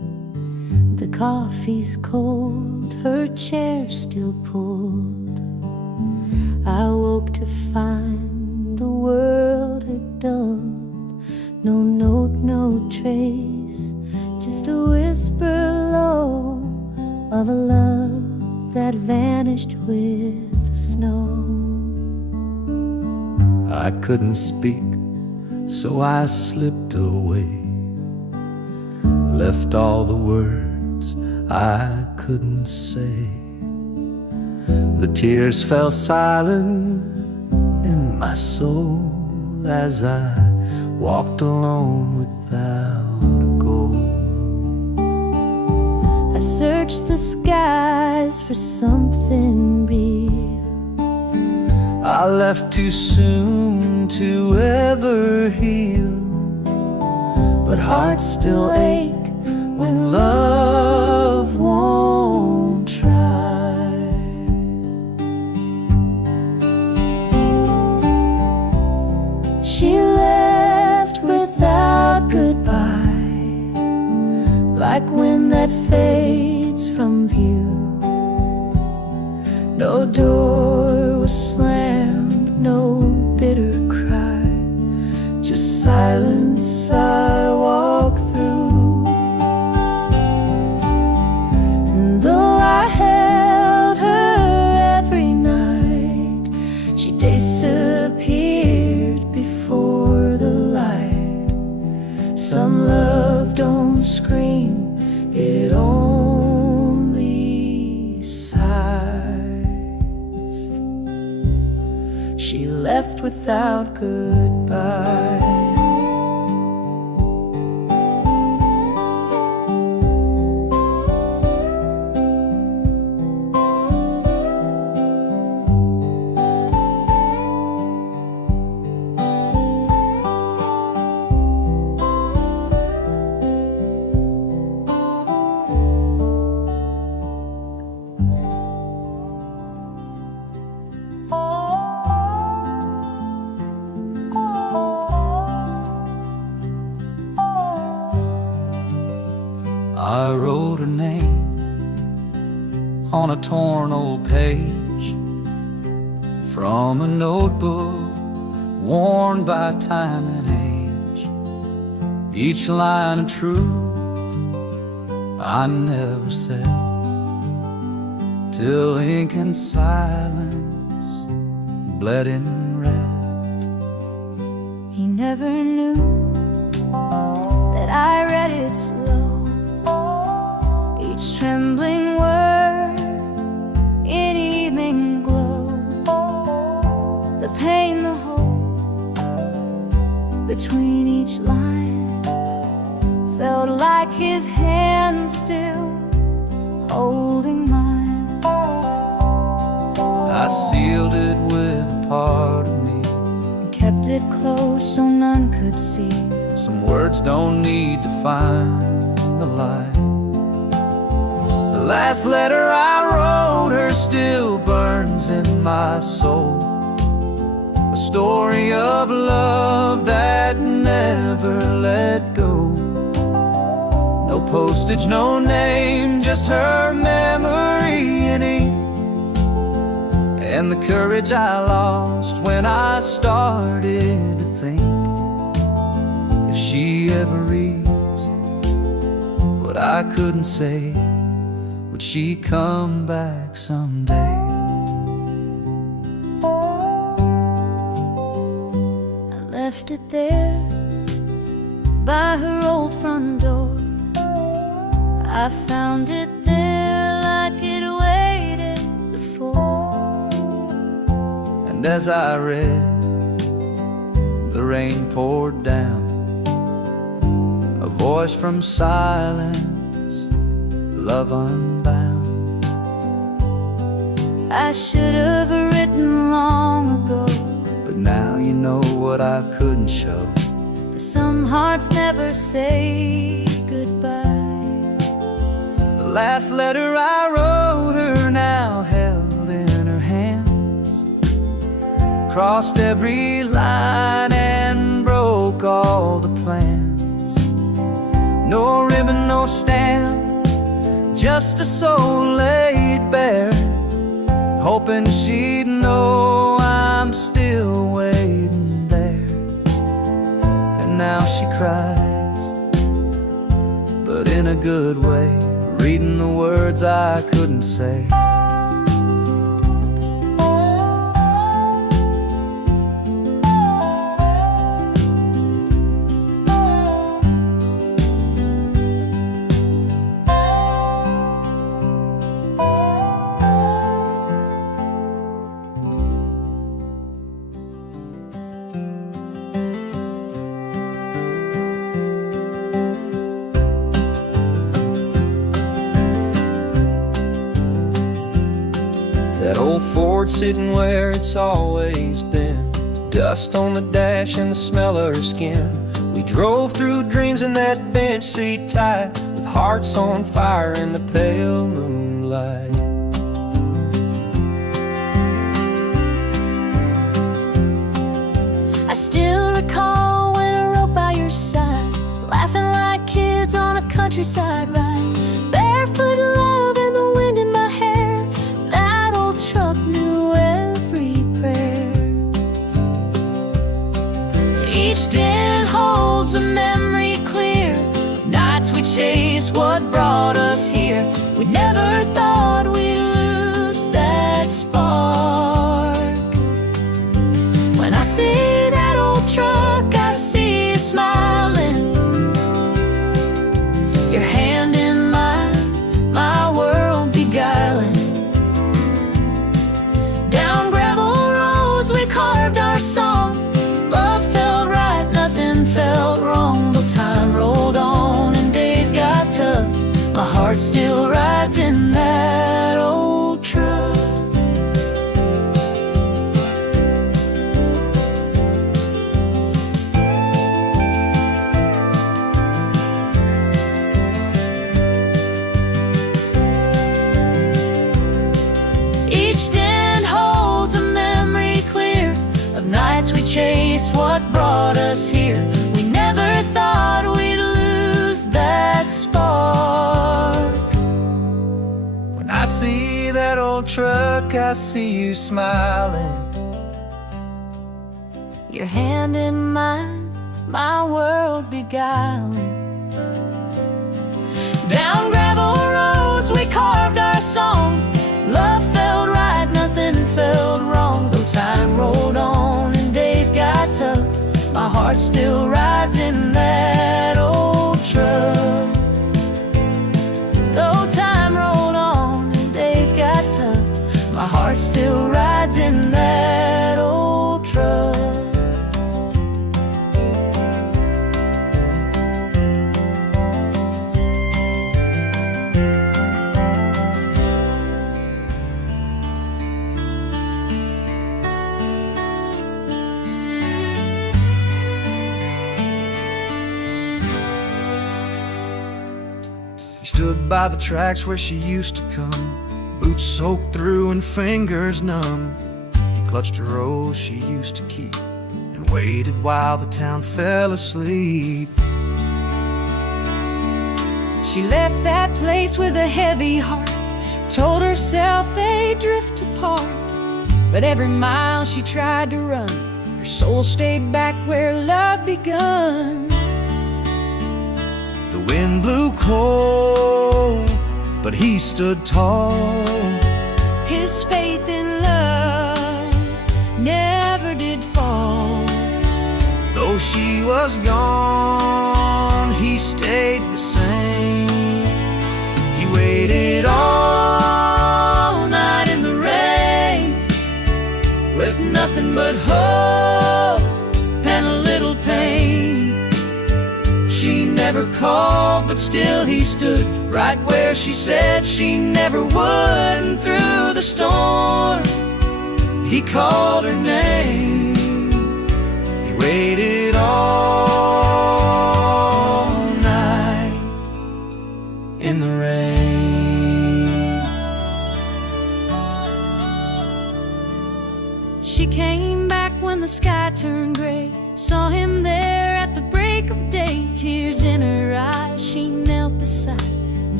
coffee's cold, her chair still pulled. I woke to find the world had dulled. No note, no trace, just a whisper low of a love that vanished with the snow. I couldn't speak, so I slipped away, left all the words I couldn't say. The tears fell silent in my soul as I walked alone without a goal. I searched the skies for something real. I left too soon to ever heal, but hearts still ache when love won't try. She left without goodbye, like wind that fades from view. No door was slammed, no bitter cry, just silence I walk through. And though I held her every night, she disappeared before the light. Some love don't scream, it only sighs. She left without goodbye. I wrote her name on a torn old page from a notebook worn by time and age. Each line of truth I never said, till ink and silence bled in red. He never knew that I read it slow, each trembling word in evening glow. The pain, the hope between each line felt like his hand still holding mine. I sealed it with a part of me, And kept it close so none could see. some words don't need to find the light. The last letter I wrote her still burns in my soul, a story of love that never let go. No postage, no name, just her memory in ink, and the courage I lost when I started to think, if she ever reads what I couldn't say, would she come back someday? I left it there by her old front door. I found it there like it waited before. And as I read, the rain poured down, a voice from silence, love unbound. I should have written long ago, But now you know what I couldn't show. that some hearts never say goodbye. The last letter I wrote her now held in her hands, crossed every line and broke all the plans. No ribbon, no stamp, just a soul laid bare, hoping she'd know I'm still waiting there. And now she cries, but in a good way, reading the words I couldn't say. That old Ford sitting where it's always been, dust on the dash and the smell of her skin. We drove through dreams in that bench seat tight, with hearts on fire in the pale moonlight. I still recall when I rode by your side, laughing like kids on a countryside ride, barefoot love and the wind in my hair. That old truck knew every prayer. Each dent holds a memory clear of nights we chased what brought us here. We never thought we'd lose that spark. When I see that old truck, I see you smiling, your hand in mine, my world beguiling. Down gravel roads we carved our song. Love felt right, nothing felt wrong. Though time rolled on and days got tough, my heart still rides in that old truck. Each dent holds a memory clear of nights we chased what brought us here. We never thought we'd lose that spark. When I see that old truck, I see you smiling, Your hand in mine, my world beguiling. Down gravel roads we carved our song. Love felt right, nothing felt wrong. Though time rolled on and days got tough, my heart still rides in that old truck. Though time rolled on and days got tough, my heart still rides in that old truck. He stood by the tracks where she used to come, boots soaked through and fingers numb. He clutched a rose she used to keep and waited while the town fell asleep. She left that place with a heavy heart, told herself they'd drift apart. But every mile she tried to run, her soul stayed back where love begun. The wind blew cold, but he stood tall. His faith in love never did fall. Though she was gone, he stayed the same. He waited all night in the rain, With nothing but hope and a little pain. She never called, but still he stood right where she said she never would. And through the storm, he called her name. he waited all Night in the rain. She came back when the sky turned gray, saw him there at the break of day. Tears in her eyes, she knelt beside and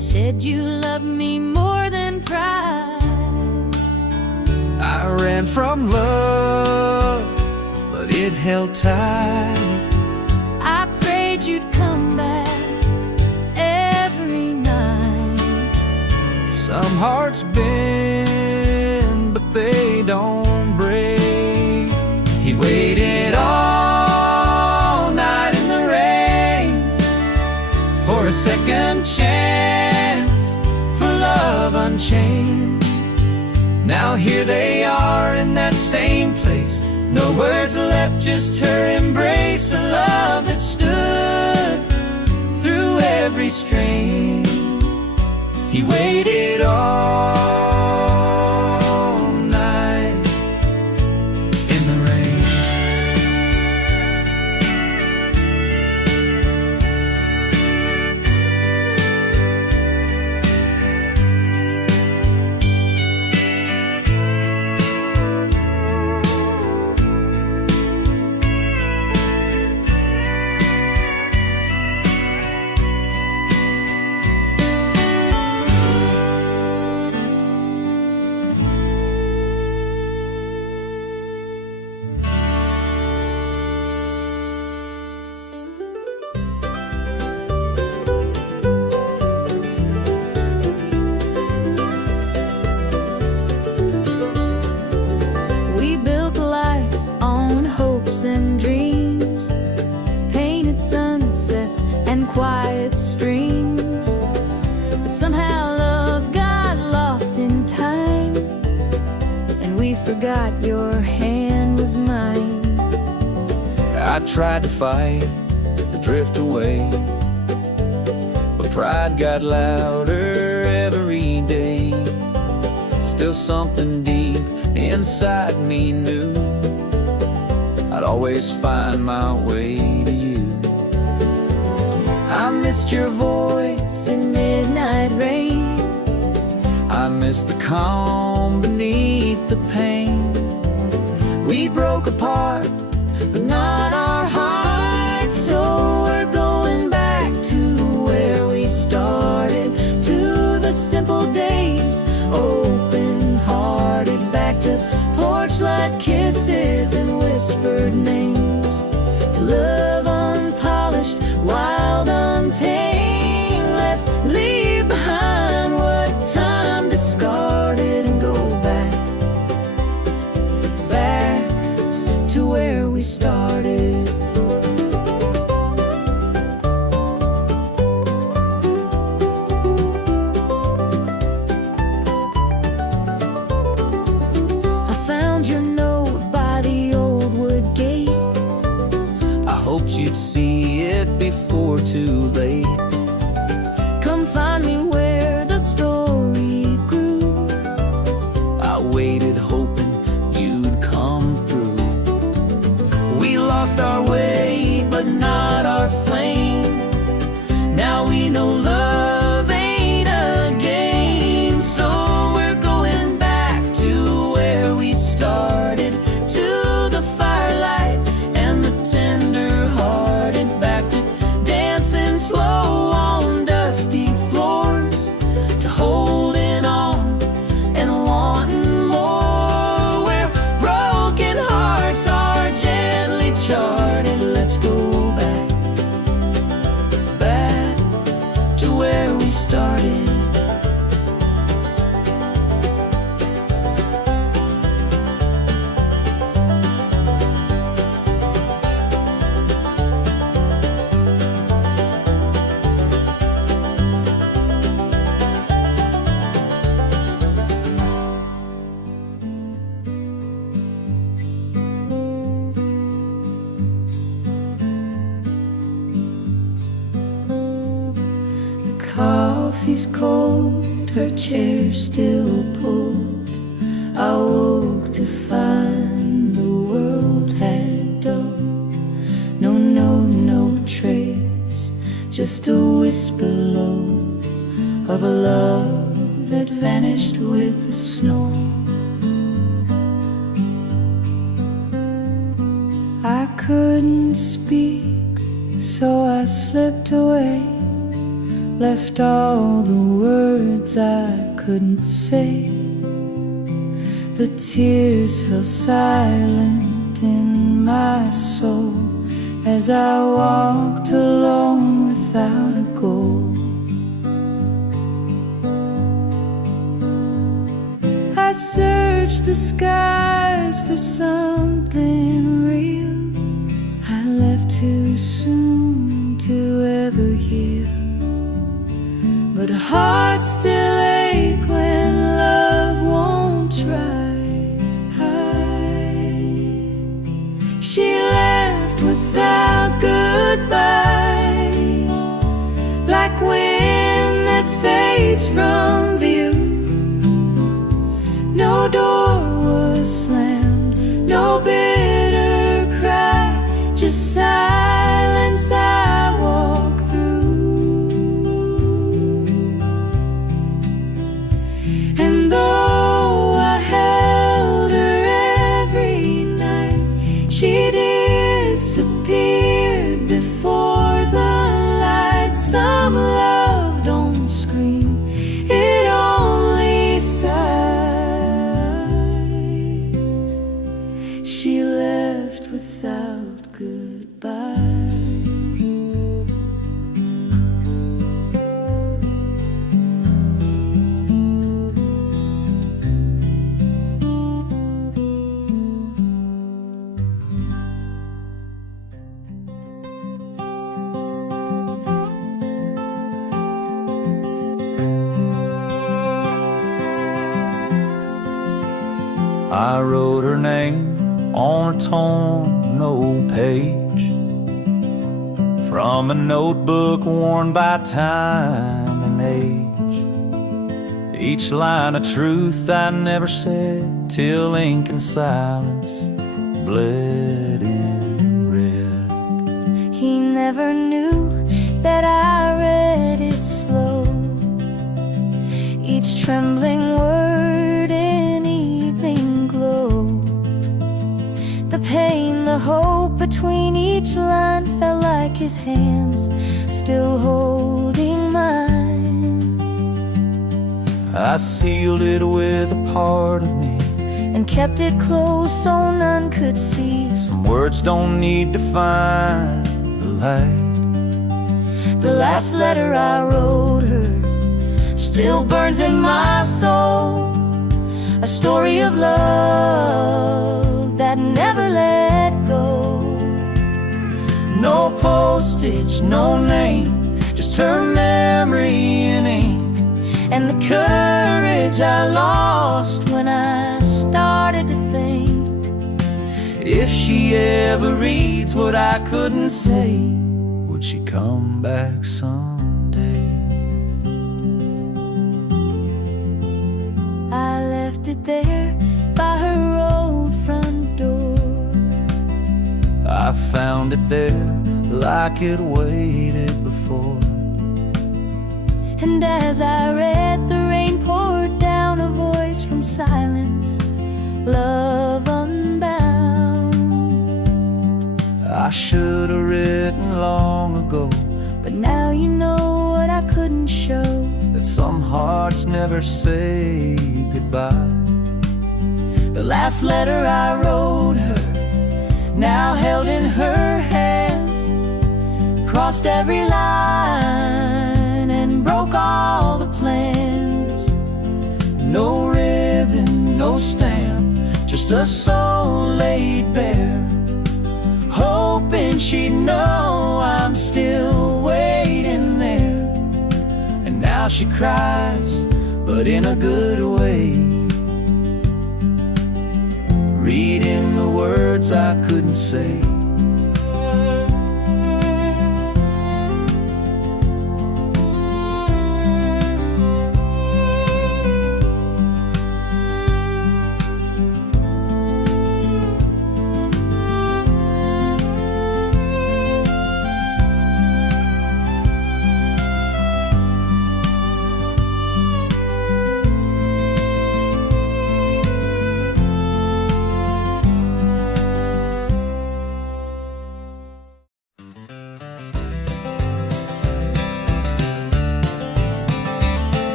said you loved me more than pride. I ran from love, but it held tight. I prayed you'd come back every night. Some hearts bend, but they don't break. He waited all night in the rain for a second chance, for love unchained. Now here they are in that same place. No words left, just her embrace. A love that stood through every strain. He waited all night in the rain. We built a life on hopes and dreams, painted sunsets and quiet streams. But somehow love got lost in time, and we forgot your hand was mine. I tried to fight the drift away, but pride got louder every day. Still something deep inside me knew I'd always find my way to you. I missed your voice in midnight rain. I missed the calm beneath the pain. We broke apart, but not our hearts. So we're going back to where we started, to the simple days, open-hearted, back to porch light kisses and whispered names, to love unpolished, wild, untamed. Let's leave behind what time discarded and go back, back to where we started. I found your note by the old wood gate. I hoped you'd see it before too late. Come find me where the story grew. I waited hoping you'd come through. We lost our way, but not our flame. Now we know love ain't a game. So we're going back to where we started, to the firelight and the tender-hearted, back to dancing slow on dusty floors, to holding on and wanting more, where broken hearts are gently charted. Let's go back, back to where we started. The coffee's cold, her chair still pulled. I woke to find the world had dulled. No trace, just a whisper low of a love that vanished with the snow. I couldn't speak, so I slipped away, left all the words I couldn't say. The tears fell silent in my soul as I walked alone without a goal. I searched the skies for something real. I left too soon to ever heal, but hearts still ache when love won't try. She left without goodbye, like wind that fades from view. No door was slammed, no bitter cry, just silence I walk through. And though I held her every night, she disappeared before the light. Some love don't scream, it only sighs. She left without goodbye. I wrote her name on a torn old page from a notebook worn by time and age. Each line of truth I never said till ink and silence bled in red. He never knew that I read it slow, each trembling word in evening glow. The pain, the hope between each line felt like his hands still holding mine. I sealed it with a part of me and kept it close so none could see. Some words don't need to find the light. The last letter I wrote her still burns in my soul, a story of love that never let go. No postage, no name, just her memory in ink, and the courage I lost when I started to think. If she ever reads what I couldn't say, would she come back someday? I left it there by her old front door. I found it there like it waited before. And as I read, the rain poured down, a voice from silence, love unbound. I should have written long ago, but now you know what I couldn't show, that some hearts never say goodbye. the last letter I wrote her, now held in her hands, crossed every line and broke all the plans. No ribbon, no stamp, just a soul laid bare, hoping she'd know I'm still waiting there. And now she cries, but in a good way, reading the words I couldn't say.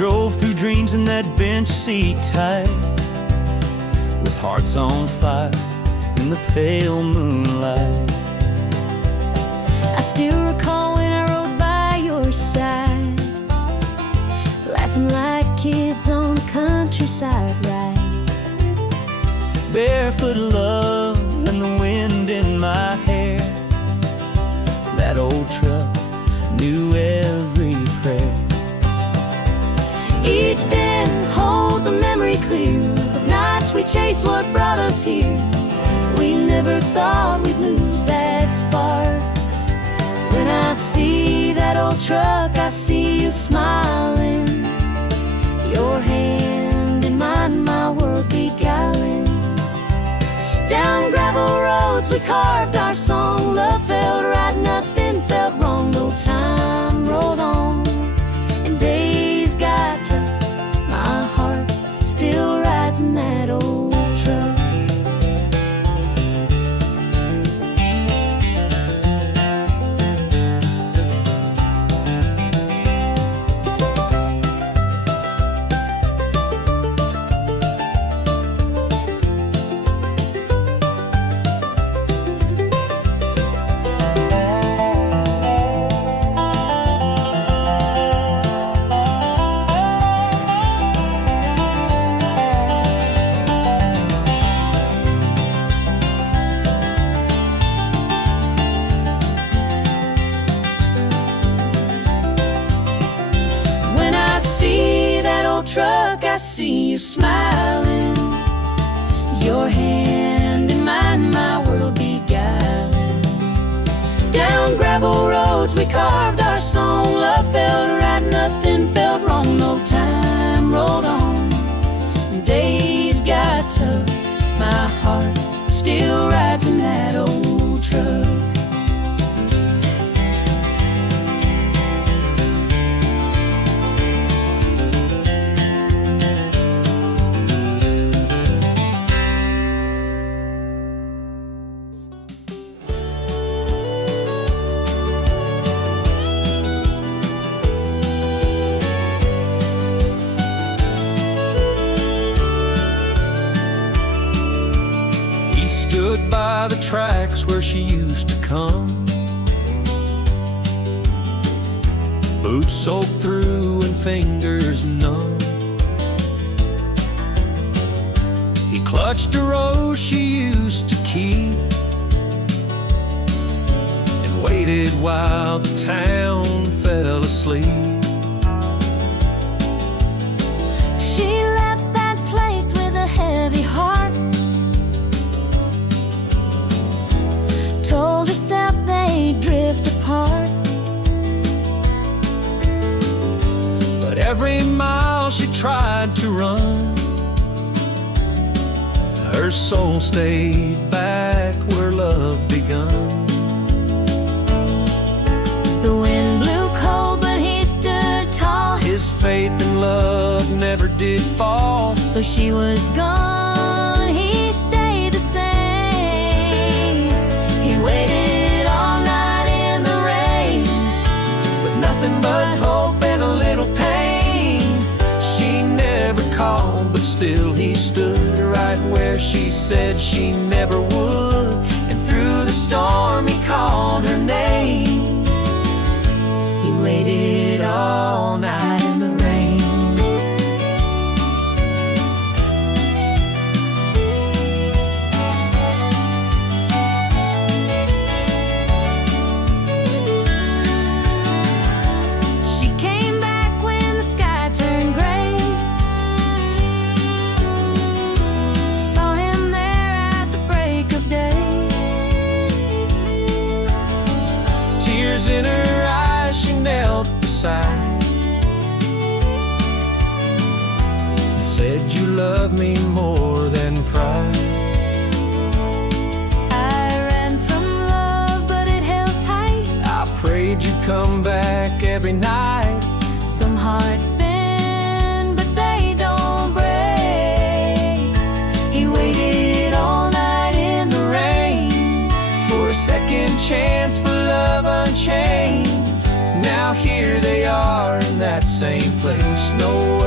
drove through dreams in that bench seat tight, with hearts on fire in the pale moonlight. I still recall when I rode by your side, laughing like kids on the countryside ride. Barefoot love and the wind in my hair, that old truck knew every prayer. Each den holds a memory clear of nights we chased what brought us here. We never thought we'd lose that spark. When I see that old truck, I see you smiling, your hand in mine, my world beguiling. Down gravel roads we carved our song. Love felt right, nothing felt wrong. No time rolled on and days got tough. My heart still rides in that old truck. Truck, I see you smiling, your hand in mine, my world beguiling. Down gravel roads we carved our song. Love felt right, nothing felt wrong. No time rolled on, days got tough. My heart still rides in that old truck. Stood by the tracks where she used to come, boots soaked through and fingers numb. He clutched a rose she used to keep and waited while the town fell asleep. She left that place with a heavy heart, told herself they'd drift apart. But every mile she tried to run, her soul stayed back where love begun. The wind blew cold, but he stood tall. His faith and love never did fall. Though she was gone, he stayed the same. He waited all night in the rain, With nothing but hope and a little pain. She never called, but still he stood right where she said she never would. And through the storm he called her name. he waited all night in the rain. She came back when the sky turned gray, saw him there at the break of day. Tears in her eyes, she knelt beside and said, "You love me more than pride." I ran from love, but it held tight. I prayed you'd come back every night. Some hearts bend, but they don't break. He waited all night in the rain For a second chance, for love unchained. Now here they are in that same place. No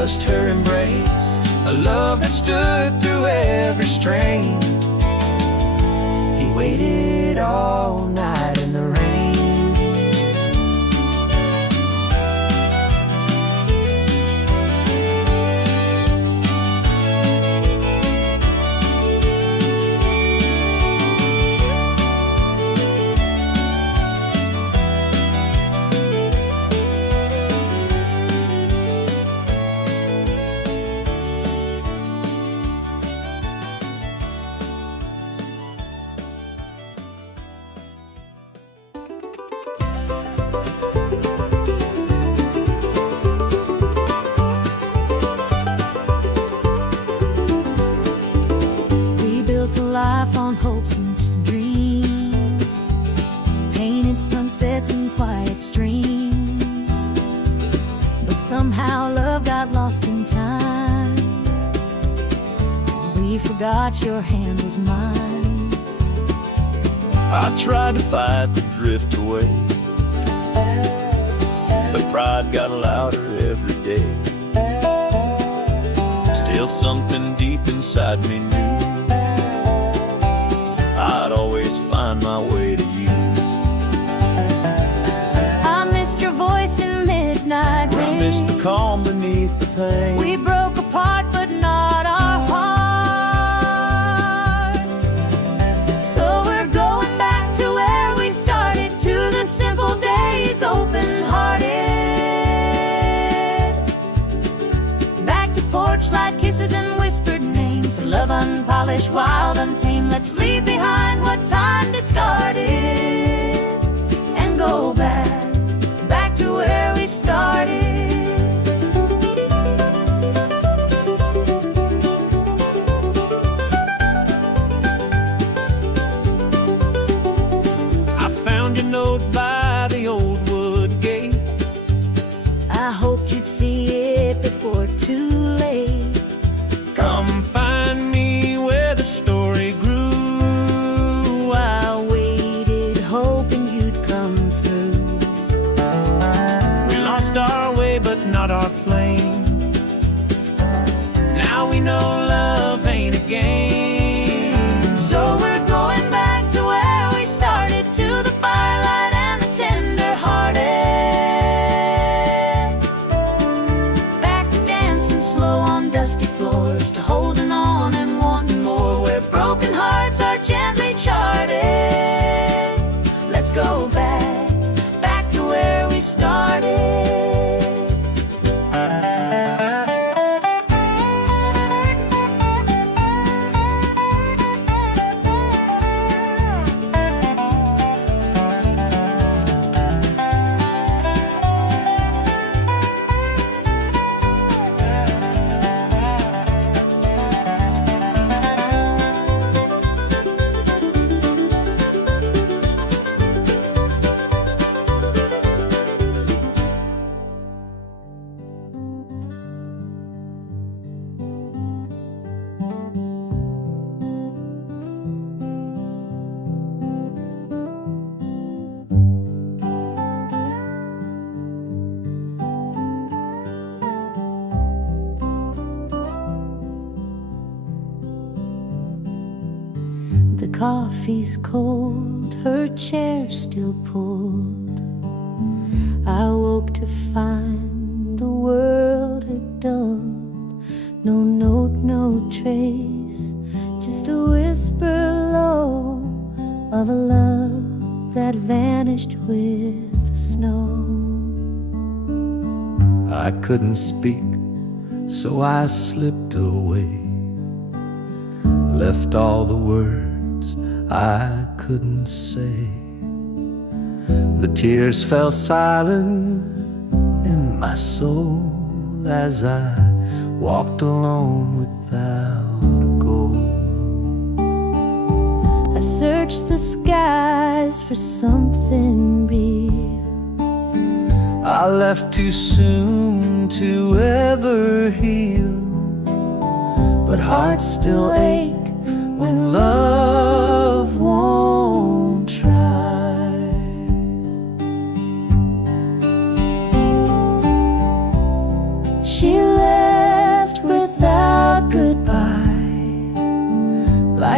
just her embrace, a love that stood through every strain. He waited all night in the rain. Life on hopes and dreams, painted sunsets and quiet streams, but somehow love got lost in time. We forgot your hand was mine. I tried to fight the drift away, but pride got louder every day. Still something deep inside me knew I'd always find my way to you. I missed your voice in midnight rain. I missed the calm beneath the pain. We broke apart, but not our heart. So we're going back to where we started, to the simple days, open-hearted. Back to porch light kisses and whispered names, love unpolished, wild, untamed. Let's leave behind what time discarded and go back to where we started. I found your note by the old wood gate. I hoped you'd see it before too late. Come find me where the story grew. I waited, hoping you'd come through. We lost our way, but not our flame. Now we know love ain't a game. So we're going back to where we started, to the firelight and the tender-hearted. Back to dancing slow on dusty floors, to holding on and wanting more, where broken hearts are gently charted. Let's go back to where we started. The coffee's cold, her chair still pulled. I woke to find the world had dulled. No note, no trace, just a whisper low of a love that vanished with the snow. I couldn't speak, so I slipped away, left all the words I couldn't say. The tears fell silent in my soul as I walked alone without a goal. I searched the skies for something real. I left too soon to ever heal, but hearts still ache when love won't try. She left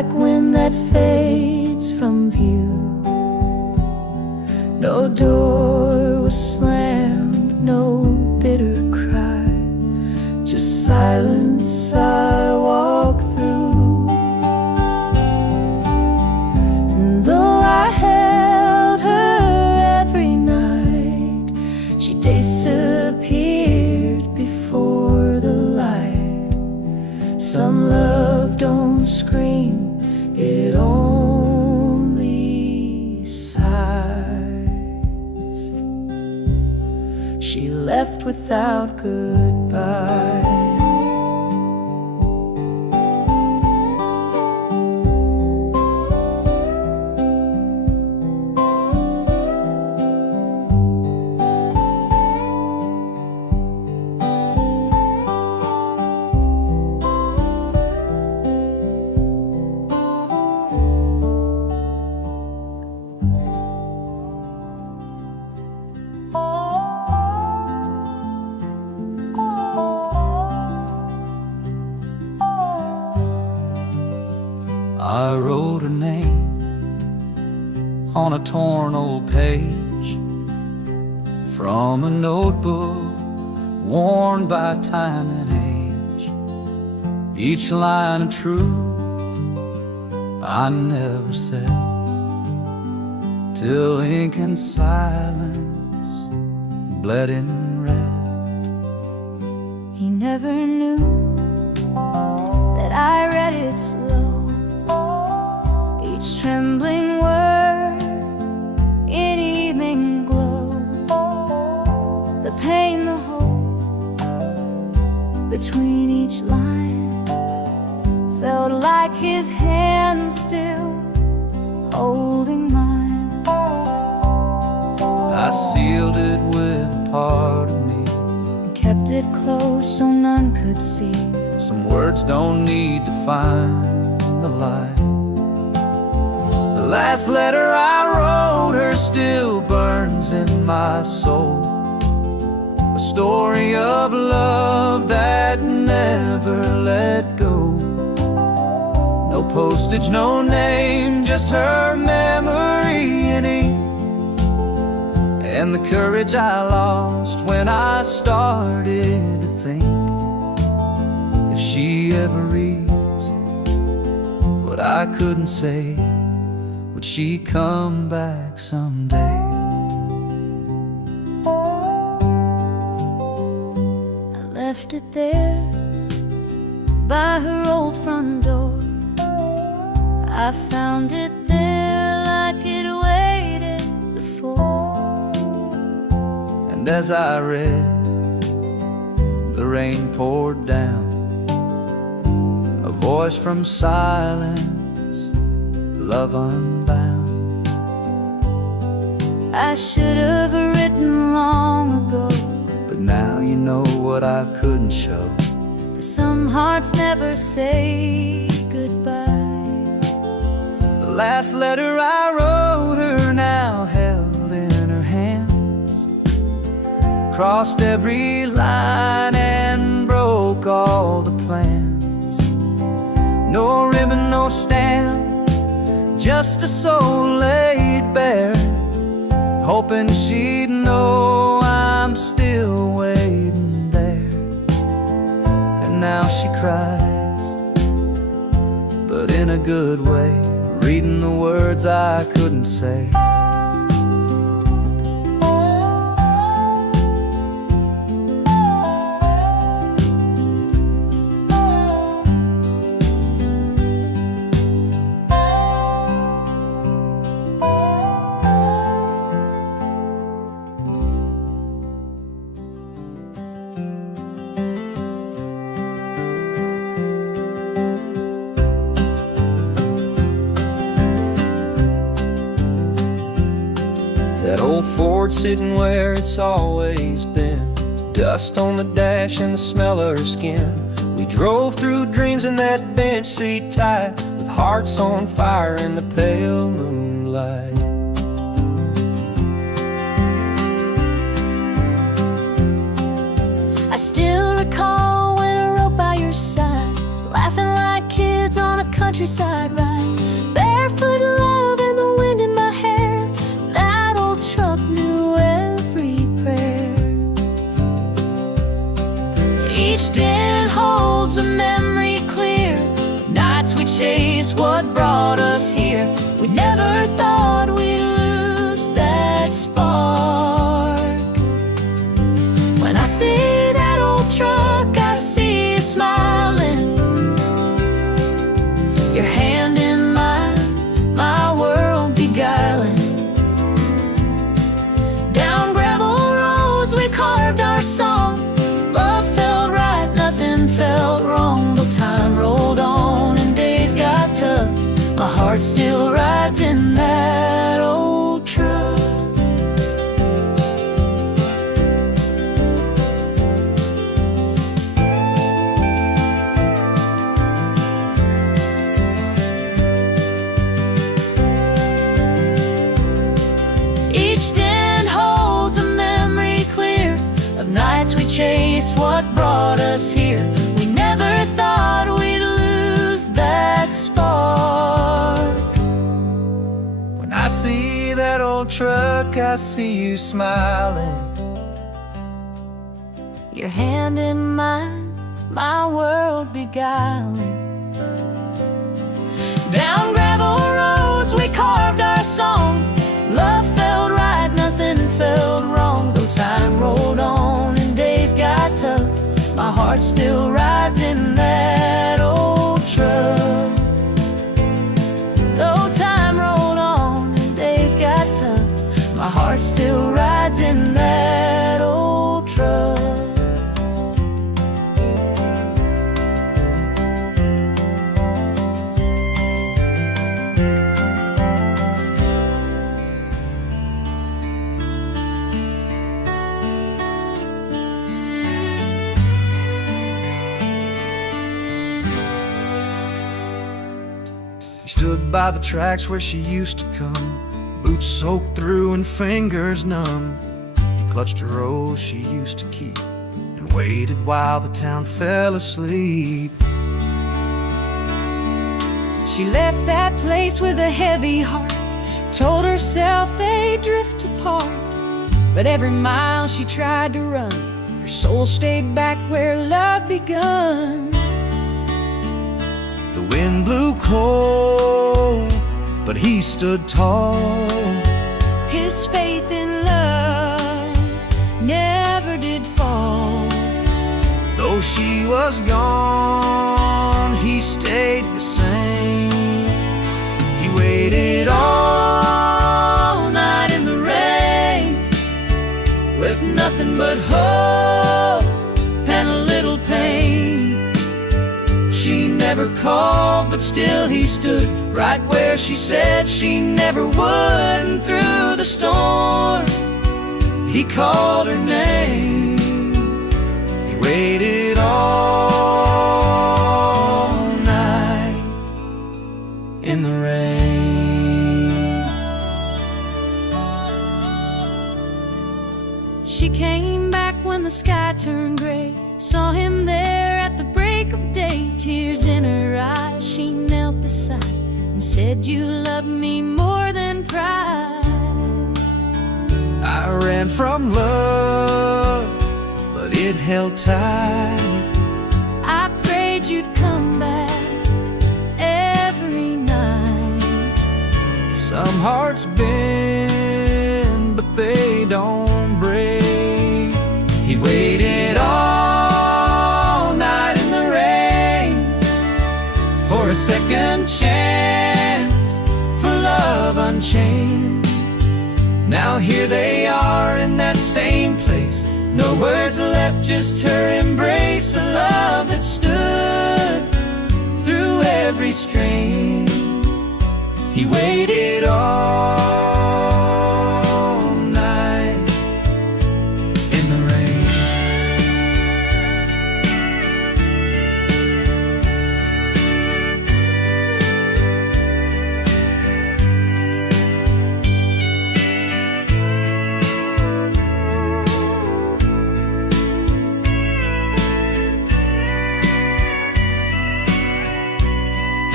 like wind that fades from view. No door was slammed, no bitter cry, just silence I walk through. And though I held her every night, she disappeared before the light. Some love don't scream, it only sighs. She left without goodbye. I wrote her name on a torn old page from a notebook worn by time and age. Each line of truth I never said, till ink and silence bled in red. He never knew that I read it slow, each trembling word in evening glow. The pain, the hope between each line felt like his hand still holding mine. I sealed it with a part of me, And kept it close so none could see. some words don't need to find the light. The last letter I wrote her still burns in my soul, a story of love that never let go. No postage, no name, just her memory in ink, and the courage I lost when I started to think, if she ever reads what I couldn't say, would she come back someday? I left it there by her old front door. I found it there like it waited before. And as I read, the rain poured down, a voice from silence, love unbound. I should have written long ago, But now you know what I couldn't show. that some hearts never say goodbye. The last letter I wrote her now held in her hands, crossed every line and broke all the plans. No ribbon, no stamp, just a soul laid bare, hoping she'd know I'm still waiting there. And now she cries, but in a good way, reading the words I couldn't say. That old Ford sitting where it's always been, dust on the dash and the smell of her skin. We drove through dreams in that bench seat tight, with hearts on fire in the pale moonlight. I still recall when I rode by your side, laughing like kids woods on a countryside ride, barefoot love and the wind in my hair. That old truck knew every prayer. Each den holds a memory clear of nights we chased what brought us here. We never thought we'd lose that spark. When I see that old truck, I see you smiling, your hand in mine, my world beguiling. Down gravel roads we carved our song. Love felt right, nothing felt wrong. Though time rolled on and days got tough, my heart still rides in that old truck. Each den holds a memory clear of nights we chased what brought us here. We never thought we'd lose that spark. When I see that old truck, I see you smiling, Your hand in mine, my world beguiling. Down gravel roads we carved our song. Love felt right, nothing felt wrong. Though time rolled on and days got tough, my heart still rides in that old truck. Though time rolled on and days got tough, my heart still rides in that old truck. He stood by the tracks where she used to come, boots soaked through and fingers numb. He clutched a rose she used to keep and waited while the town fell asleep. She left that place with a heavy heart, told herself they'd drift apart. But every mile she tried to run, her soul stayed back where love begun. The wind blew cold, but he stood tall. His faith in love never did fall. Though she was gone, he stayed the same. He waited all night in the rain, With nothing but hope and a little pain. she never called, but still he stood right where she said she never would. And through the storm, he called her name. He waited all night in the rain. She came back when the sky turned gray, saw him there at the break of day. Tears in her eyes, she knelt beside and said, "You love me more than pride." I ran from love, but it held tight. I prayed you'd come back every night. Some hearts bend, but they don't break. He waited all night in the rain for a second chance, for love unchained. Now here they are in that same place, no words left, just her embrace. A love that stood through every strain. He waited all night in the rain.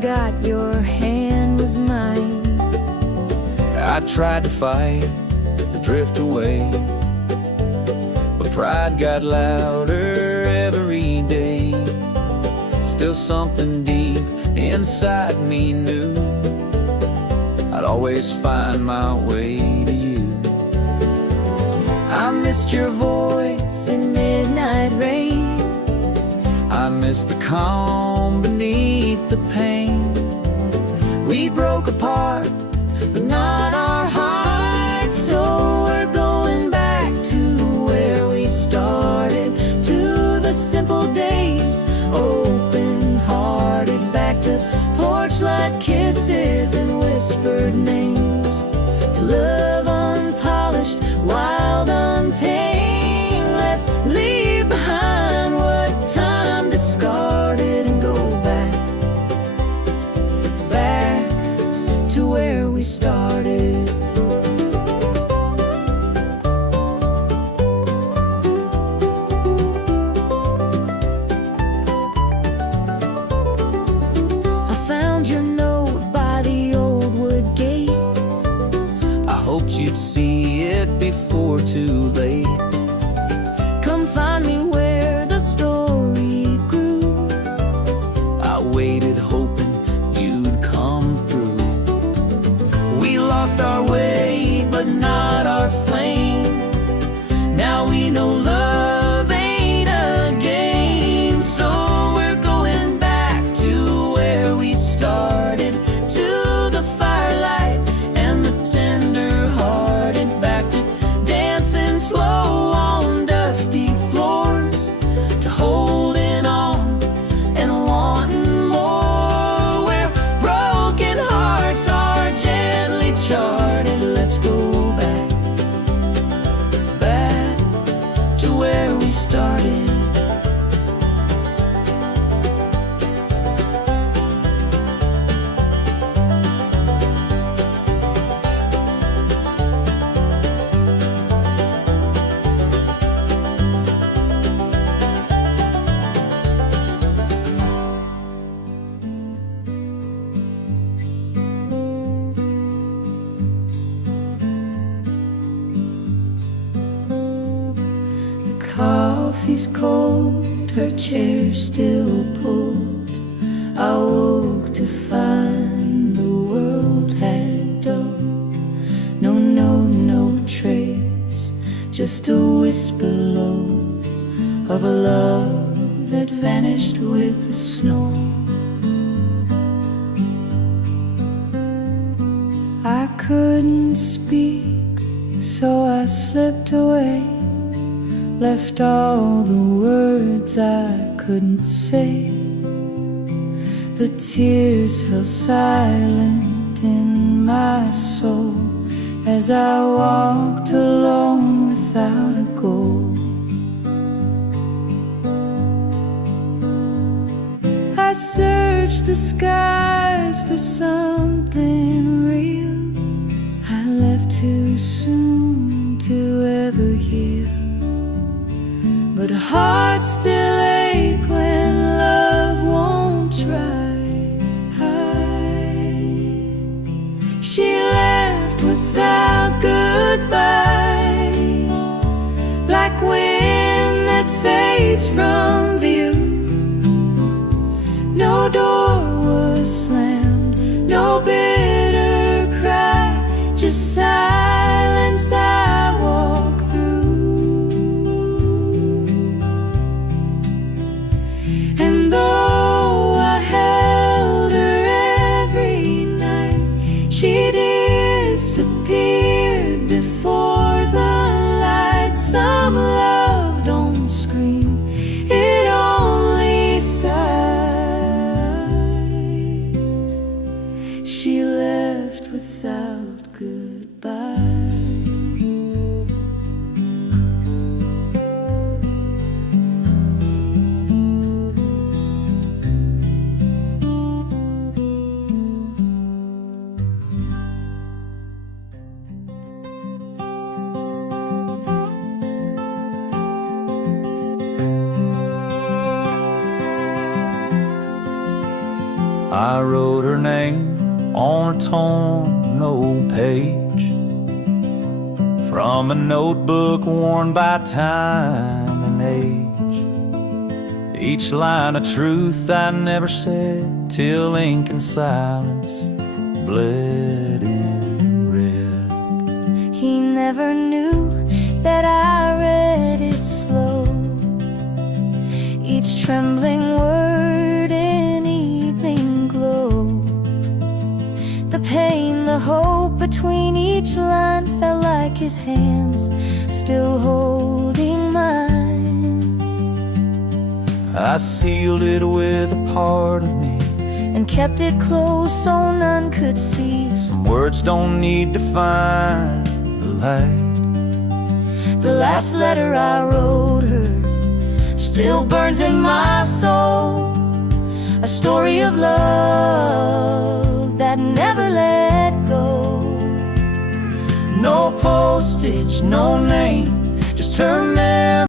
forgot your hand was mine. I tried to fight, to drift away, but pride got louder every day. Still something deep inside me knew I'd always find my way to you. I missed your voice in midnight rain. I miss the calm beneath the pain. We broke apart, but not our hearts. So we're going back to where we started, to the simple days, open-hearted, back to porch light kisses and whispered names, to love unpolished, wild, untamed. Let's leave behind what time discarded and go back to where we started. I found your note by the old wood gate. I hoped you'd see it before too late. Come find me where the story grew. I waited hoping you'd come through. We lost our way, but not our flame. Now we know love ain't a game. So we're going back to where we started, to the firelight and the tender-hearted, back to dancing slow on dusty floors, to holding on and wanting more, where broken hearts are gently charted. Let's go back to where we started. Coffee's cold, her chair still pulled. I woke to find the world had dulled. No note, no trace, just a whisper low of a love that vanished with the snow. I couldn't speak, so I slipped away, left all the words I couldn't say. The tears fell silent in my soul as I walked alone without a goal. I searched the skies for something real. I left too soon to ever heal, but hearts still ache when love won't try. She left without goodbye, like wind that fades from view. No door was slammed, no bitter cry, just silence I walk through. And though I held her every night, she disappeared before the light. Some love don't scream, it only sighs. She I wrote her name on a torn old page from a notebook worn by time and age. Each line a truth I never said, till ink and silence bled in red. He never knew that I read it slow, each trembling word in evening glow. The pain, the hope between each line felt like his hands still holding mine. I sealed it with a part of me and kept it close so none could see. Some words don't need to find the light. The last letter I wrote her still burns in my soul, a story of love that never let go. No postage, no name, just her memory.